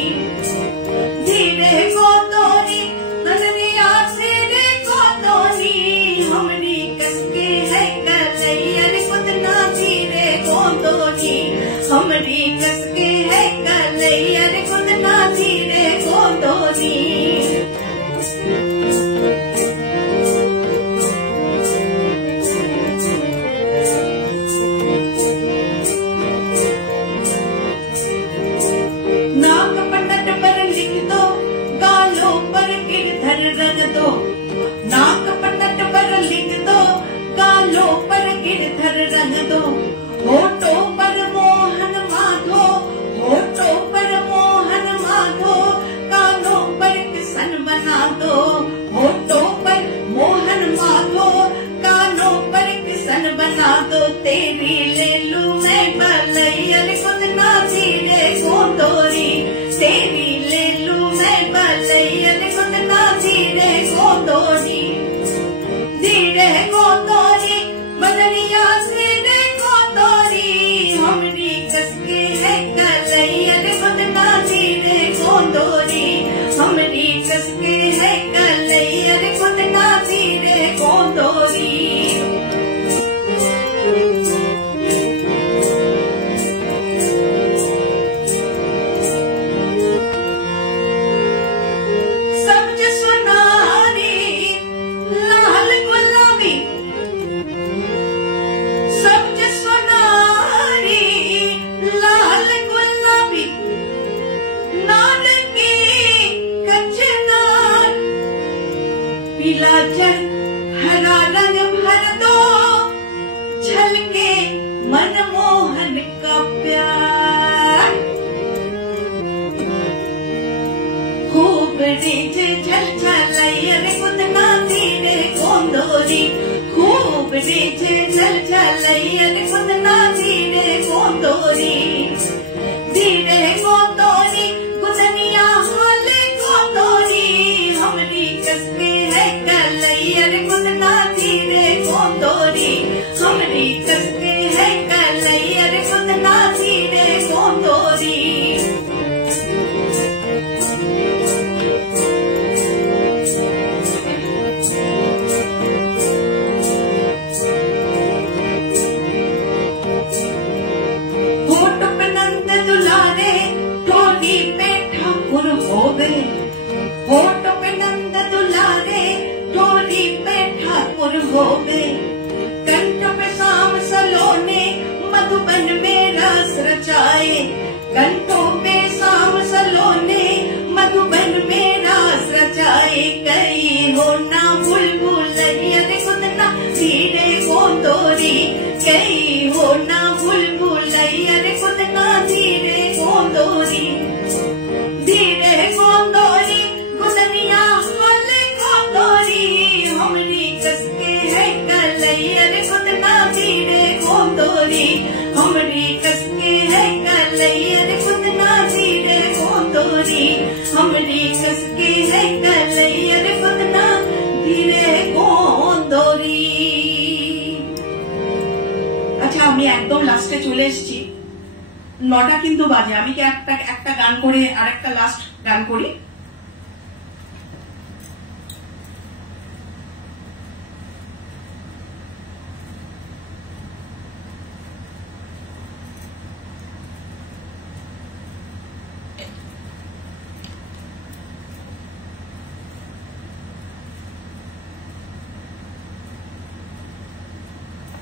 धीरे गोंदोरी नजरिया धीरे गोंदोरी, हमरी कसके है कलैयर कुदना धीरे गोंदोरी, हमरी कसके है कलैयर कुदना धीरे गोंदोरी। नाक पटट पर लिख दो, गालों पर गिरधर रंग दो, नाक पटट पर लिख दो, गालों पर गिरधर रंग दो, होठों पर मोहन माधो, होठों पर मोहन माधो, कानों पर किसन बना दो, होठों पर मोहन माधो, कानों पर किसन बना दो, तेरी ले लूं मैं बलैयर कुदना धीरे गोंदोरी, तेरी ले लूं मैं बलैयर कुदना धीरे गोंदोरी, धीरे गोंदोरी बदनिया धीरे गोंदोरी, हमरी कसके है कलैयर कुदना धीरे गोंदोरी, हमरी कसके है कलैयर कुदना धीरे गोंदोरी। सब्ज सुनारी लाल गुलाबी, सब्ज सुनारी लाल गुलाबी, नाल की कचनार, पीला जल हरा रंग भर दो, छलके मनमोहन का प्यार, खूब रीझ झल झलैयर कुदना धीरे गोंदोरी, खूब रीझ झल झलैयर कुदना धीरे गोंदोरी, धीरे गोंदोरी बुदनिया हाले गोंदोरी, हमरी कसके है कलैयर कुदना धीरे गोंदोरी, हमरी कसके है कलैयर कुदना धीरे गोंदोरी। होठ पे नंद दुलारे, टोली पे ठाकुर होवे, होठ पे नंद दुलारे, टोली पे ठाकुर होवे, कंठ पे शाम सलोने, मधुबन में रस रचाए, कंठों पे शाम सलोने, मधुबन में रस रचाए, कई हो ना बुलबुलैयर कुदना धीरे गोंदोरी, कई हो ना बुलबुलैयर कुदना धीरे गोंदोरी, धीरे हमरी कसके है कलैया रे कुदना धीरे को तोरी हमरी कसके है कलैया रे कुदना धीरे को तोरी। আচ্ছা আমি একদম লাস্টে চলে এসেছি, 9টা কিন্তু বাজে। আমি কি একটা গান করে আর একটা লাস্ট গান করি?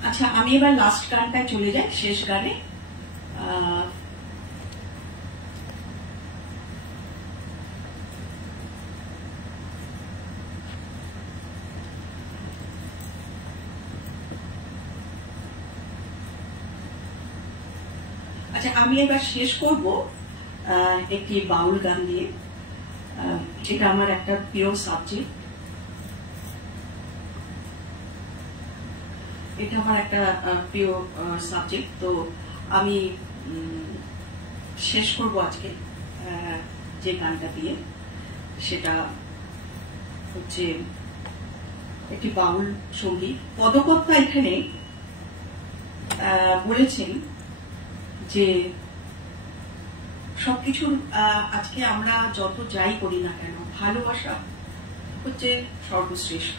আচ্ছা আমি এবার লাস্ট গানটায় চলে যাই, শেষ গানে। আচ্ছা আমি এবার শেষ করব একটি বাউল গান দিয়ে। এটা আমার একটা প্রিয় সাবজেক্ট, এটা আমার একটা প্রিয় সাবজেক্ট। তো আমি শেষ করব আজকে যে গানটা দিয়ে, সেটা হচ্ছে একটি বাউল সঙ্গীত। পদকর্তা এখানে বলেছেন যে সবকিছুর আজকে আমরা যত যাই করি না কেন, ভালোবাসা হচ্ছে সর্বশ্রেষ্ঠ।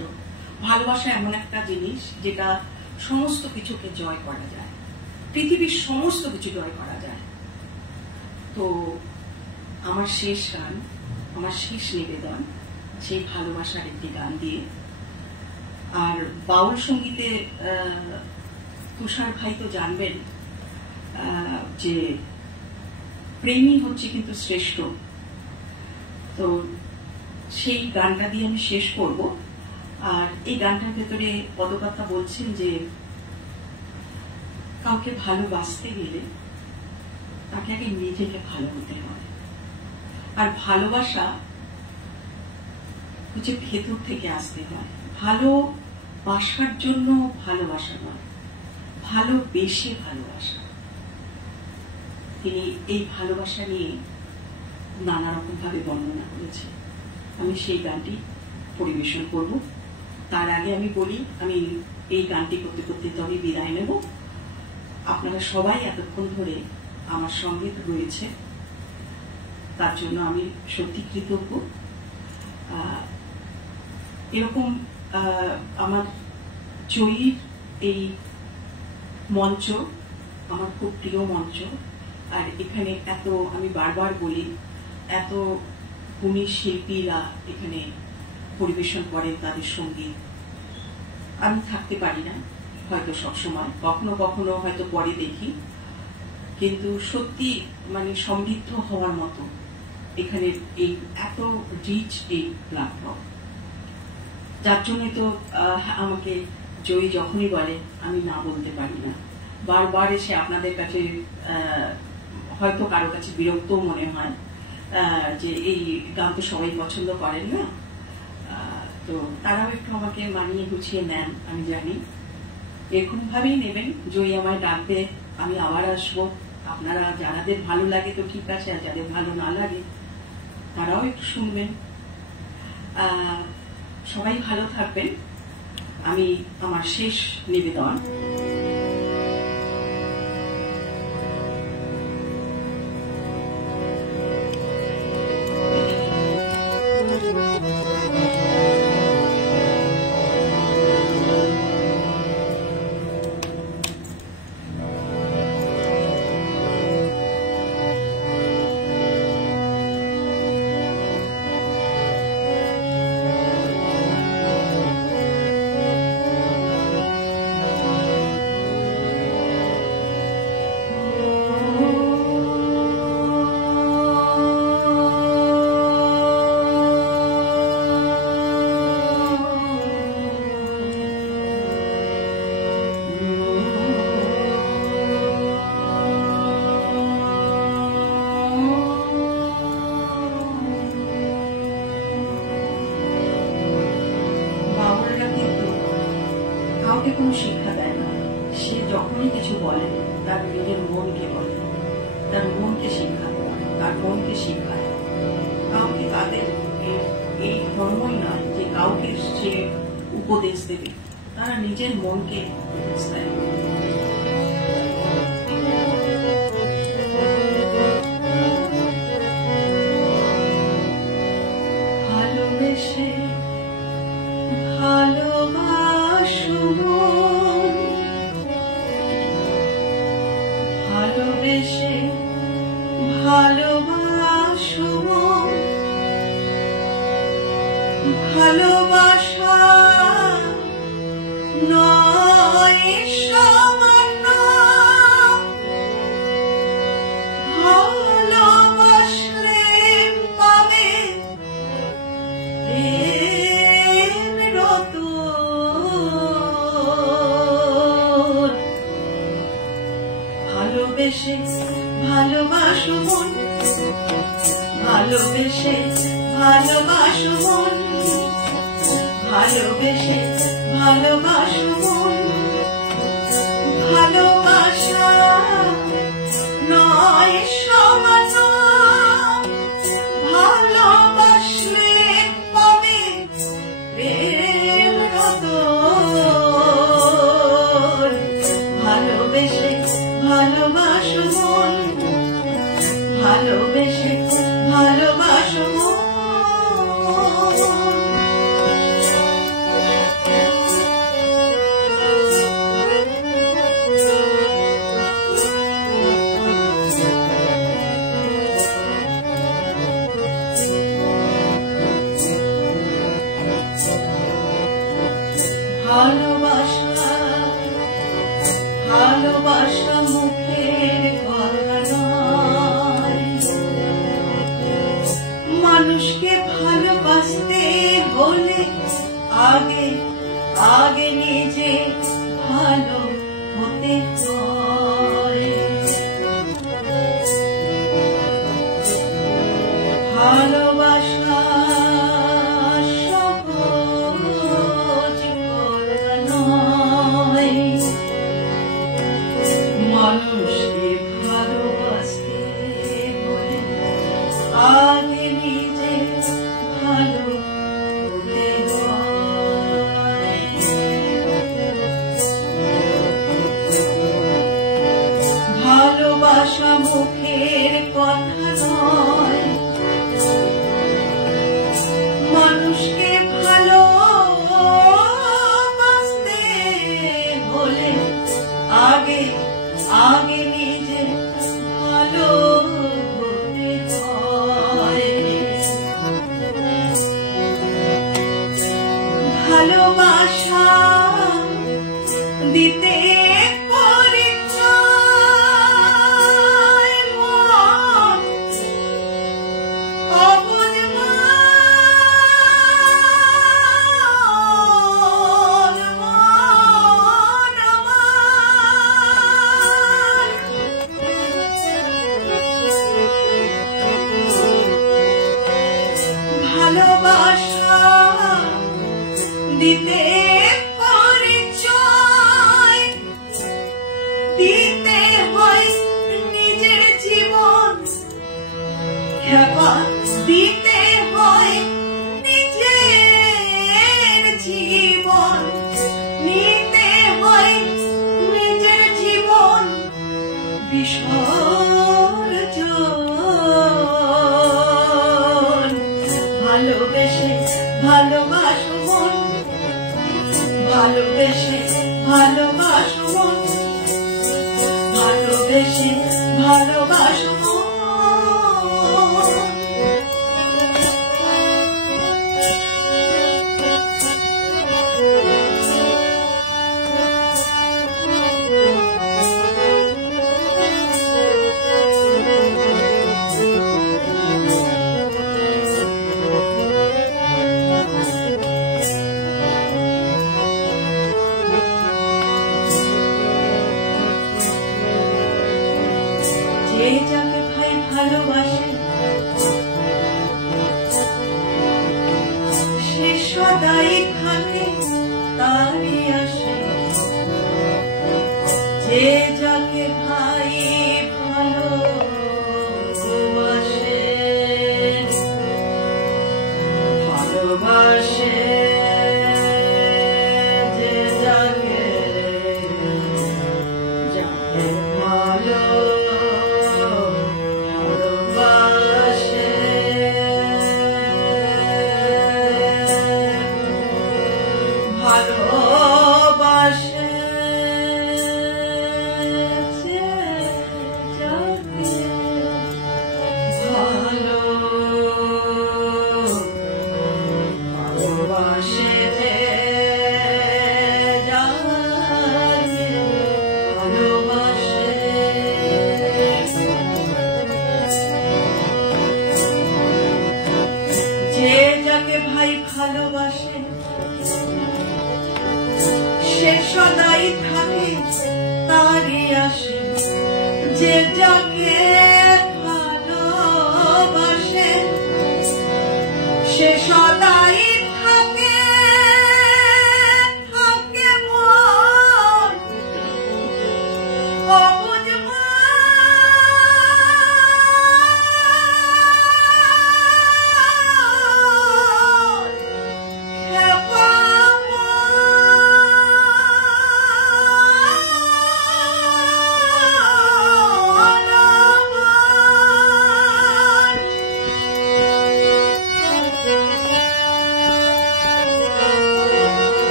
ভালোবাসা এমন একটা জিনিস যেটা সমস্ত কিছুকে জয় করা যায়, পৃথিবীর সমস্ত কিছু জয় করা যায়। তো আমার শেষ গান, আমার শেষ নিবেদন সেই ভালোবাসার একটি গান দিয়ে। আর বাউল সঙ্গীতে তুষার ভাই তো জানবেন যে প্রেমই হচ্ছে কিন্তু শ্রেষ্ঠ। তো সেই গানটা দিয়ে আমি শেষ করব। আর এই গানটার ভেতরে পদকর্তা বলছেন যে কাউকে ভালোবাসতে গেলে তাকে আগে নিজেকে ভালো হতে হয়। আর ভালোবাসা হচ্ছে ভেতর থেকে আসতে হয়। ভালোবাসার জন্য ভালোবাসা নয়, ভালোবেসে ভালোবাসা। তিনি এই ভালোবাসা নিয়ে নানা রকম ভাবে বর্ণনা করেছে। আমি সেই গানটি পরিবেশন করব। তার আগে আমি বলি, আমি এই গানটি করতে করতে তো আমি বিদায় নেব। আপনারা সবাই এতক্ষণ ধরে আমার সঙ্গে রয়েছে, তার জন্য আমি সত্যি কৃতজ্ঞ। এরকম আমার জয়ীর এই মঞ্চ আমার খুব প্রিয় মঞ্চ। আর এখানে এত, আমি বারবার বলি, এত গুণী শিল্পীরা এখানে পরিবেশন করেন তাদের সঙ্গীত। আমি থাকতে পারি না হয়তো সবসময়, কখনো কখনো হয়তো পরে দেখি, কিন্তু সত্যি মানে সমৃদ্ধ হওয়ার মতো এখানে এই এত রিচ এই প্ল্যাটফর্ম। যার জন্যই তো আমাকে জয়ী যখনই বলে আমি না বলতে পারি না। বারবার এসে আপনাদের কাছে হয়তো কারো কাছে বিরক্ত মনে হয় যে এই গান তো সবাই পছন্দ করেন না, তো তারাও একটু আমাকে মানিয়ে গুছিয়ে নেন, আমি জানি। এরকম ভাবেই নেবেন। জয়ী আমায় ডাকবে, আমি আবার আসবো। আপনারা যাদের ভালো লাগে তো ঠিক আছে, আর যাদের ভালো না লাগে তারাও একটু শুনবেন। সবাই ভালো থাকবেন। আমি আমার শেষ নিবেদন বলে, তার নিজের মনকে বলে, তার মনকে শিক্ষা করে, তার মনকে শিখায়। কাউকে তাদের এই ধর্মই নয় যে কাউকে সে উপদেশ দেবে, তারা নিজের মনকে উপদেশ দেয়। ভালোবেসে ভালোবাসো মন, ভালোবেসে ভালোবাসো মন, ভালোবাসা নয় সামান্য, ভালোবাসলে পাবে প্রেম রতন। ভালোবেসে ভালোবাসো মন, ভালোবেসে ভালোবাসো মন, ভালোবেসে ভালোবাসো মন, ভালোবাসা নয় সামান্য, ভালোবাসলে পাবে প্রেম রতন। ভালোবেসে ভালোবাসো মন, ভালোবেসে ভালোবাসো মন। ভালোবাসা ভালোবাসা মুখের কথা নয়, মানুষকে ভালোবাসতে হলে আগে আগে নিজে ভালো হতে হয়। ভালোবাসা সহজ কথা নয়, মানুষকে ভালোবাসতে হলে আগে নিজে ভালো হতে হয়। ভালোবাসা মুখের কথা নয়, মানুষকে ভালোবাসতে হলে আগে আগে নিজে ভালো হতে হয়। ভালোবাসা দিতে পরিচয় মন, অবুঝ মন মন আমার। ভালোবাসা দিতে পরিচয়, দিতে হয় নিজের জীবন, দিতে হয় নিজের জীবন, নিতে হয় নিজের জীবন বিসর্জন। ভালোবেসে ভালোবাসো মন, ভালোবেসে ভালোবাসো মন, ভালোবেসে ভালোবাসো মন। যে যাকে ভাই ভালোবাসে সে সদাই থাকে তারই আসে, যে যাকে যাকে ভাই ভালোবাসে ভালোবাসে যে যাকে যাকে ভালোবাসে ভালোবাসে ভালোবাসে সে সদাই থাকে তারই আসে যে যাকে ভালোবাসে সে সদাই থাকে থাকে মন অবুঝ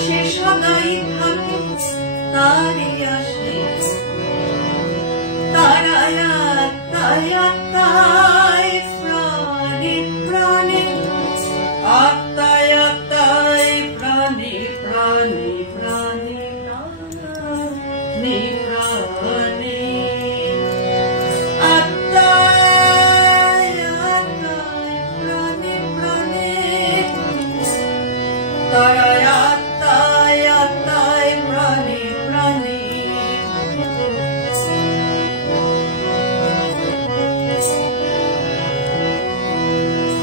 সে সদাই থাকে তারই আসে তারায় আত্মায় আত্মায় প্রাণে প্রাণে আত্মায় আত্মায় প্রাণে প্রাণে প্রাণে প্রাণে প্রাণে আত্মায় আত্মায় প্রাণে প্রাণে তারায় আত্মায় আত্মায় প্রাণে প্রাণে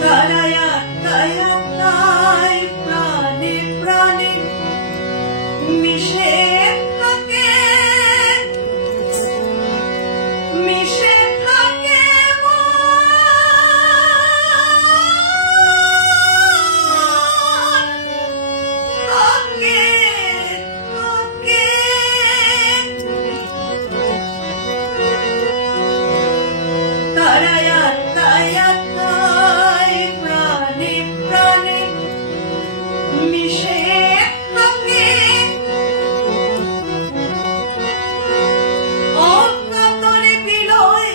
তারায় আত্মায় আত্মায় প্রাণে প্রাণে মিশে থাকে মিশে থাকে তারায় আত্মায় আত্মায় প্রাণে প্রাণে মিশে থাকে অকাতরে বিলয়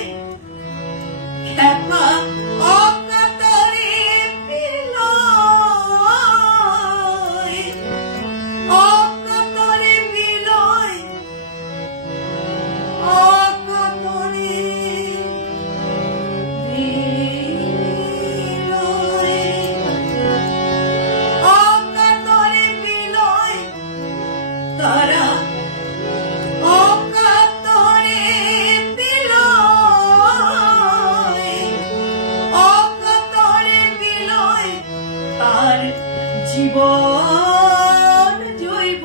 খ্যাপা অকাতরে বিলয় অকাতরে বিলয় অকাতরে অকাতরে বিলয় তারা অকাতরে বিলয় অকাতরে বিলয় তার জীবন জৈব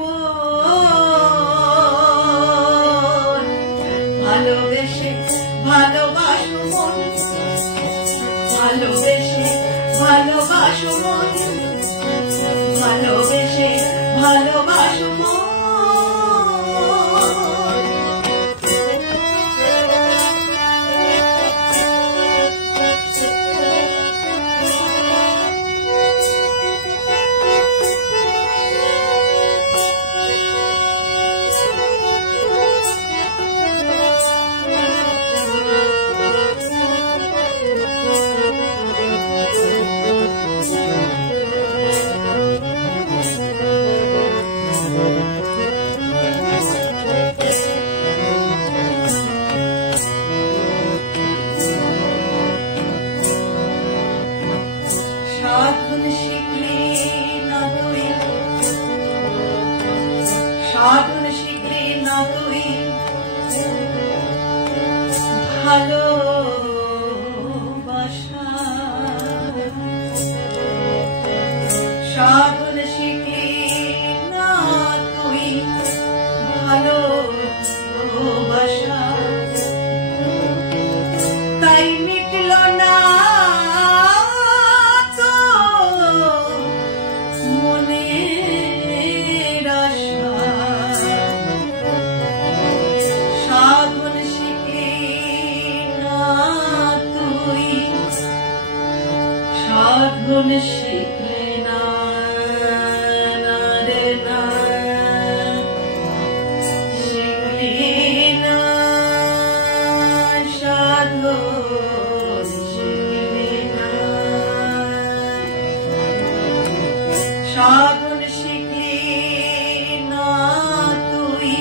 ভালোবেসে ভালোবাসো মন ভালোবেসে ভালোবাসো মন ভালোবেসে ভালোবাসো মন ভালোবাসা সাধন শিখলি না তুই ভালোবাসা তাই মিটল না তো মনের আশা সাধন শিখলি না তুই সাধন শিখলি না রে না শিখলি না সাধন শিখলি না সাধন শিখলি না তুই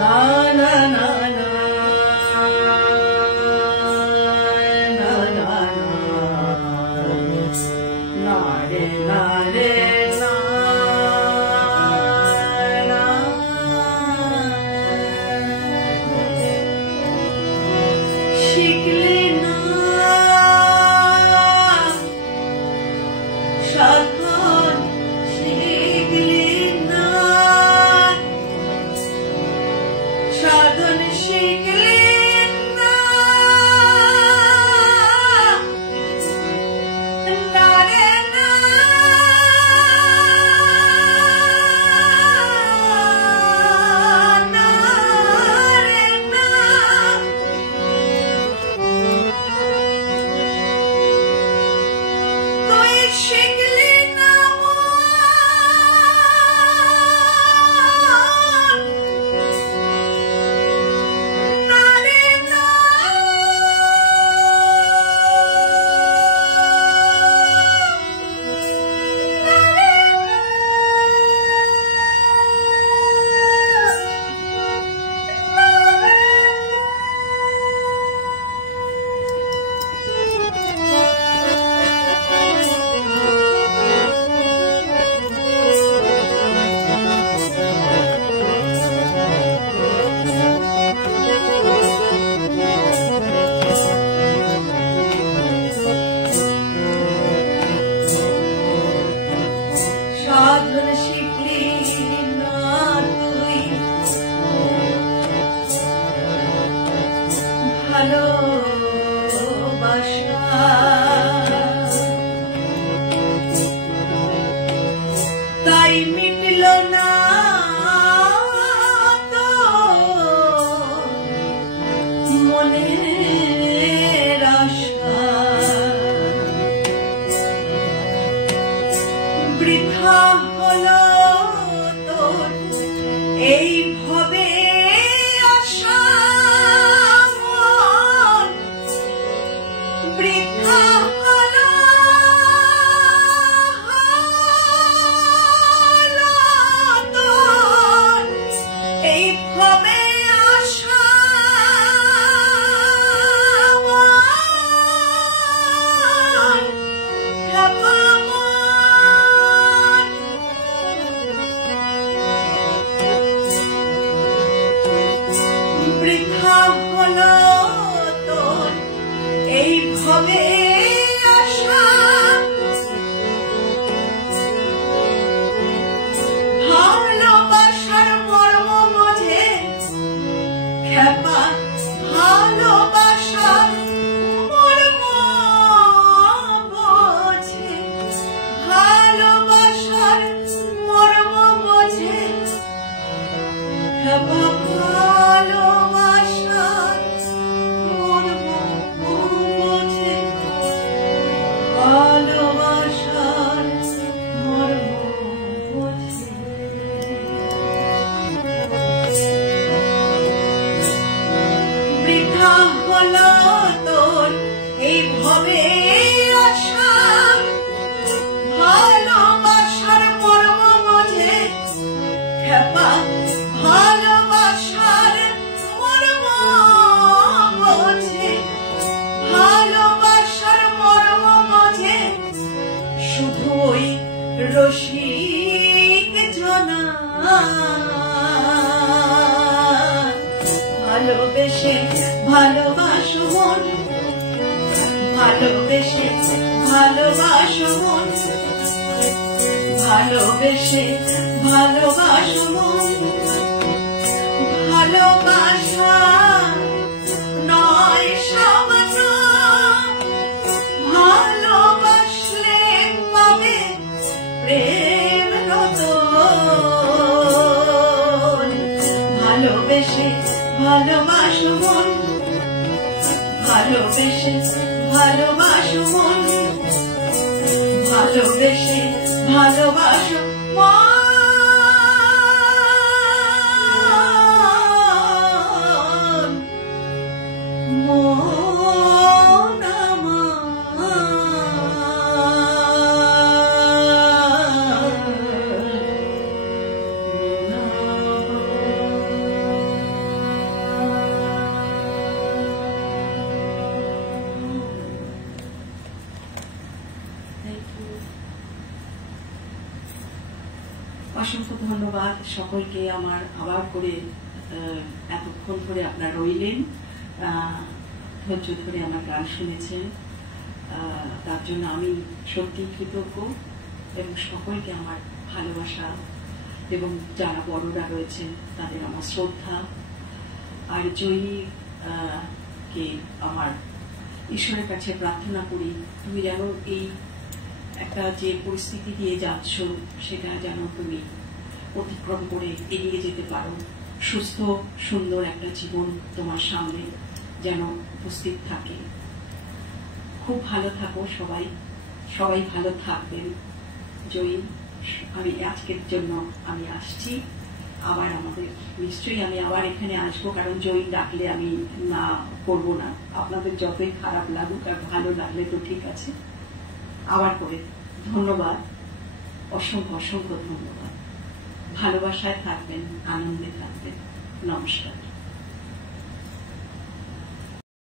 না না না না শিখলি না সাধন শিখলি না সাধন শিখলি না রে না রে না তুই শিখলি না না রে না সাধন শিখলি না তুই ভালোবাসা তাই মিটল না তো মনের আশা বৃথা হলো তোর এই ভবে আশা মন বৃথা হলো তোর এই ভবে আশা বৃথা হলো তোর এই ভবে আশা ভালোবাসার মর্ম বোঝে খ্যাপা ভালোবাসার মর্ম বোঝে ভালোবাসার মর্ম বোঝে খ্যাপা ভালোবাসার মর্ম বোঝে ভালোবাসার মর্ম বোঝে বৃথা হলো তোর এই ভবে আশা ভালোবাসার মর্ম বোঝে খ্যাপা ভালোবাসার মর্ম বোঝে ভালোবাসার মর্ম বোঝে শুধু ওই রসিক জনা ভালোবেসে ভালোবাসো মন, ভালোবেসে ভালোবাসো মন, ভালোবেসে ভালোবাসো মন। ভালোবাসা নয় সামান্য, ভালোবাসলে পাবে প্রেম রতন। ভালোবেসে ভালোবাসো মন, ভালোবেসে ভালোবাসো মন, ভালোবেসে ভালোবাসো মন। অসংখ্য ধন্যবাদ সকলকে। আমার আবার করে এতক্ষণ ধরে আপনারা রইলেন, ধৈর্য ধরে আমার গান শুনেছেন, তার জন্য আমি সত্যি কৃতজ্ঞ। এবং সকলকে আমার ভালোবাসা, এবং যারা বড়রা রয়েছেন তাদের আমার শ্রদ্ধা। আর জয়ী কে আমার ঈশ্বরের কাছে প্রার্থনা করি, তুমি যেন এই একটা যে পরিস্থিতি দিয়ে যাচ্ছ সেটা যেন তুমি অতিক্রম করে এগিয়ে যেতে পারো। সুস্থ সুন্দর একটা জীবন তোমার সামনে যেন উপস্থিত থাকে। খুব ভালো থাকো সবাই, সবাই ভালো থাকবেন। জয়ী, আমি আজকের জন্য আমি আসছি। আবার আমাদের নিশ্চয়ই আমি আবার এখানে আসবো, কারণ জয়ী ডাকলে আমি না করবো না। আপনাদের যতই খারাপ লাগুক আর ভালো লাগলে তো ঠিক আছে। আবার করে ধন্যবাদ, অসংখ্য অসংখ্য ধন্যবাদ। ভালোবাসায় থাকবেন, আনন্দে থাকবেন। নমস্কার।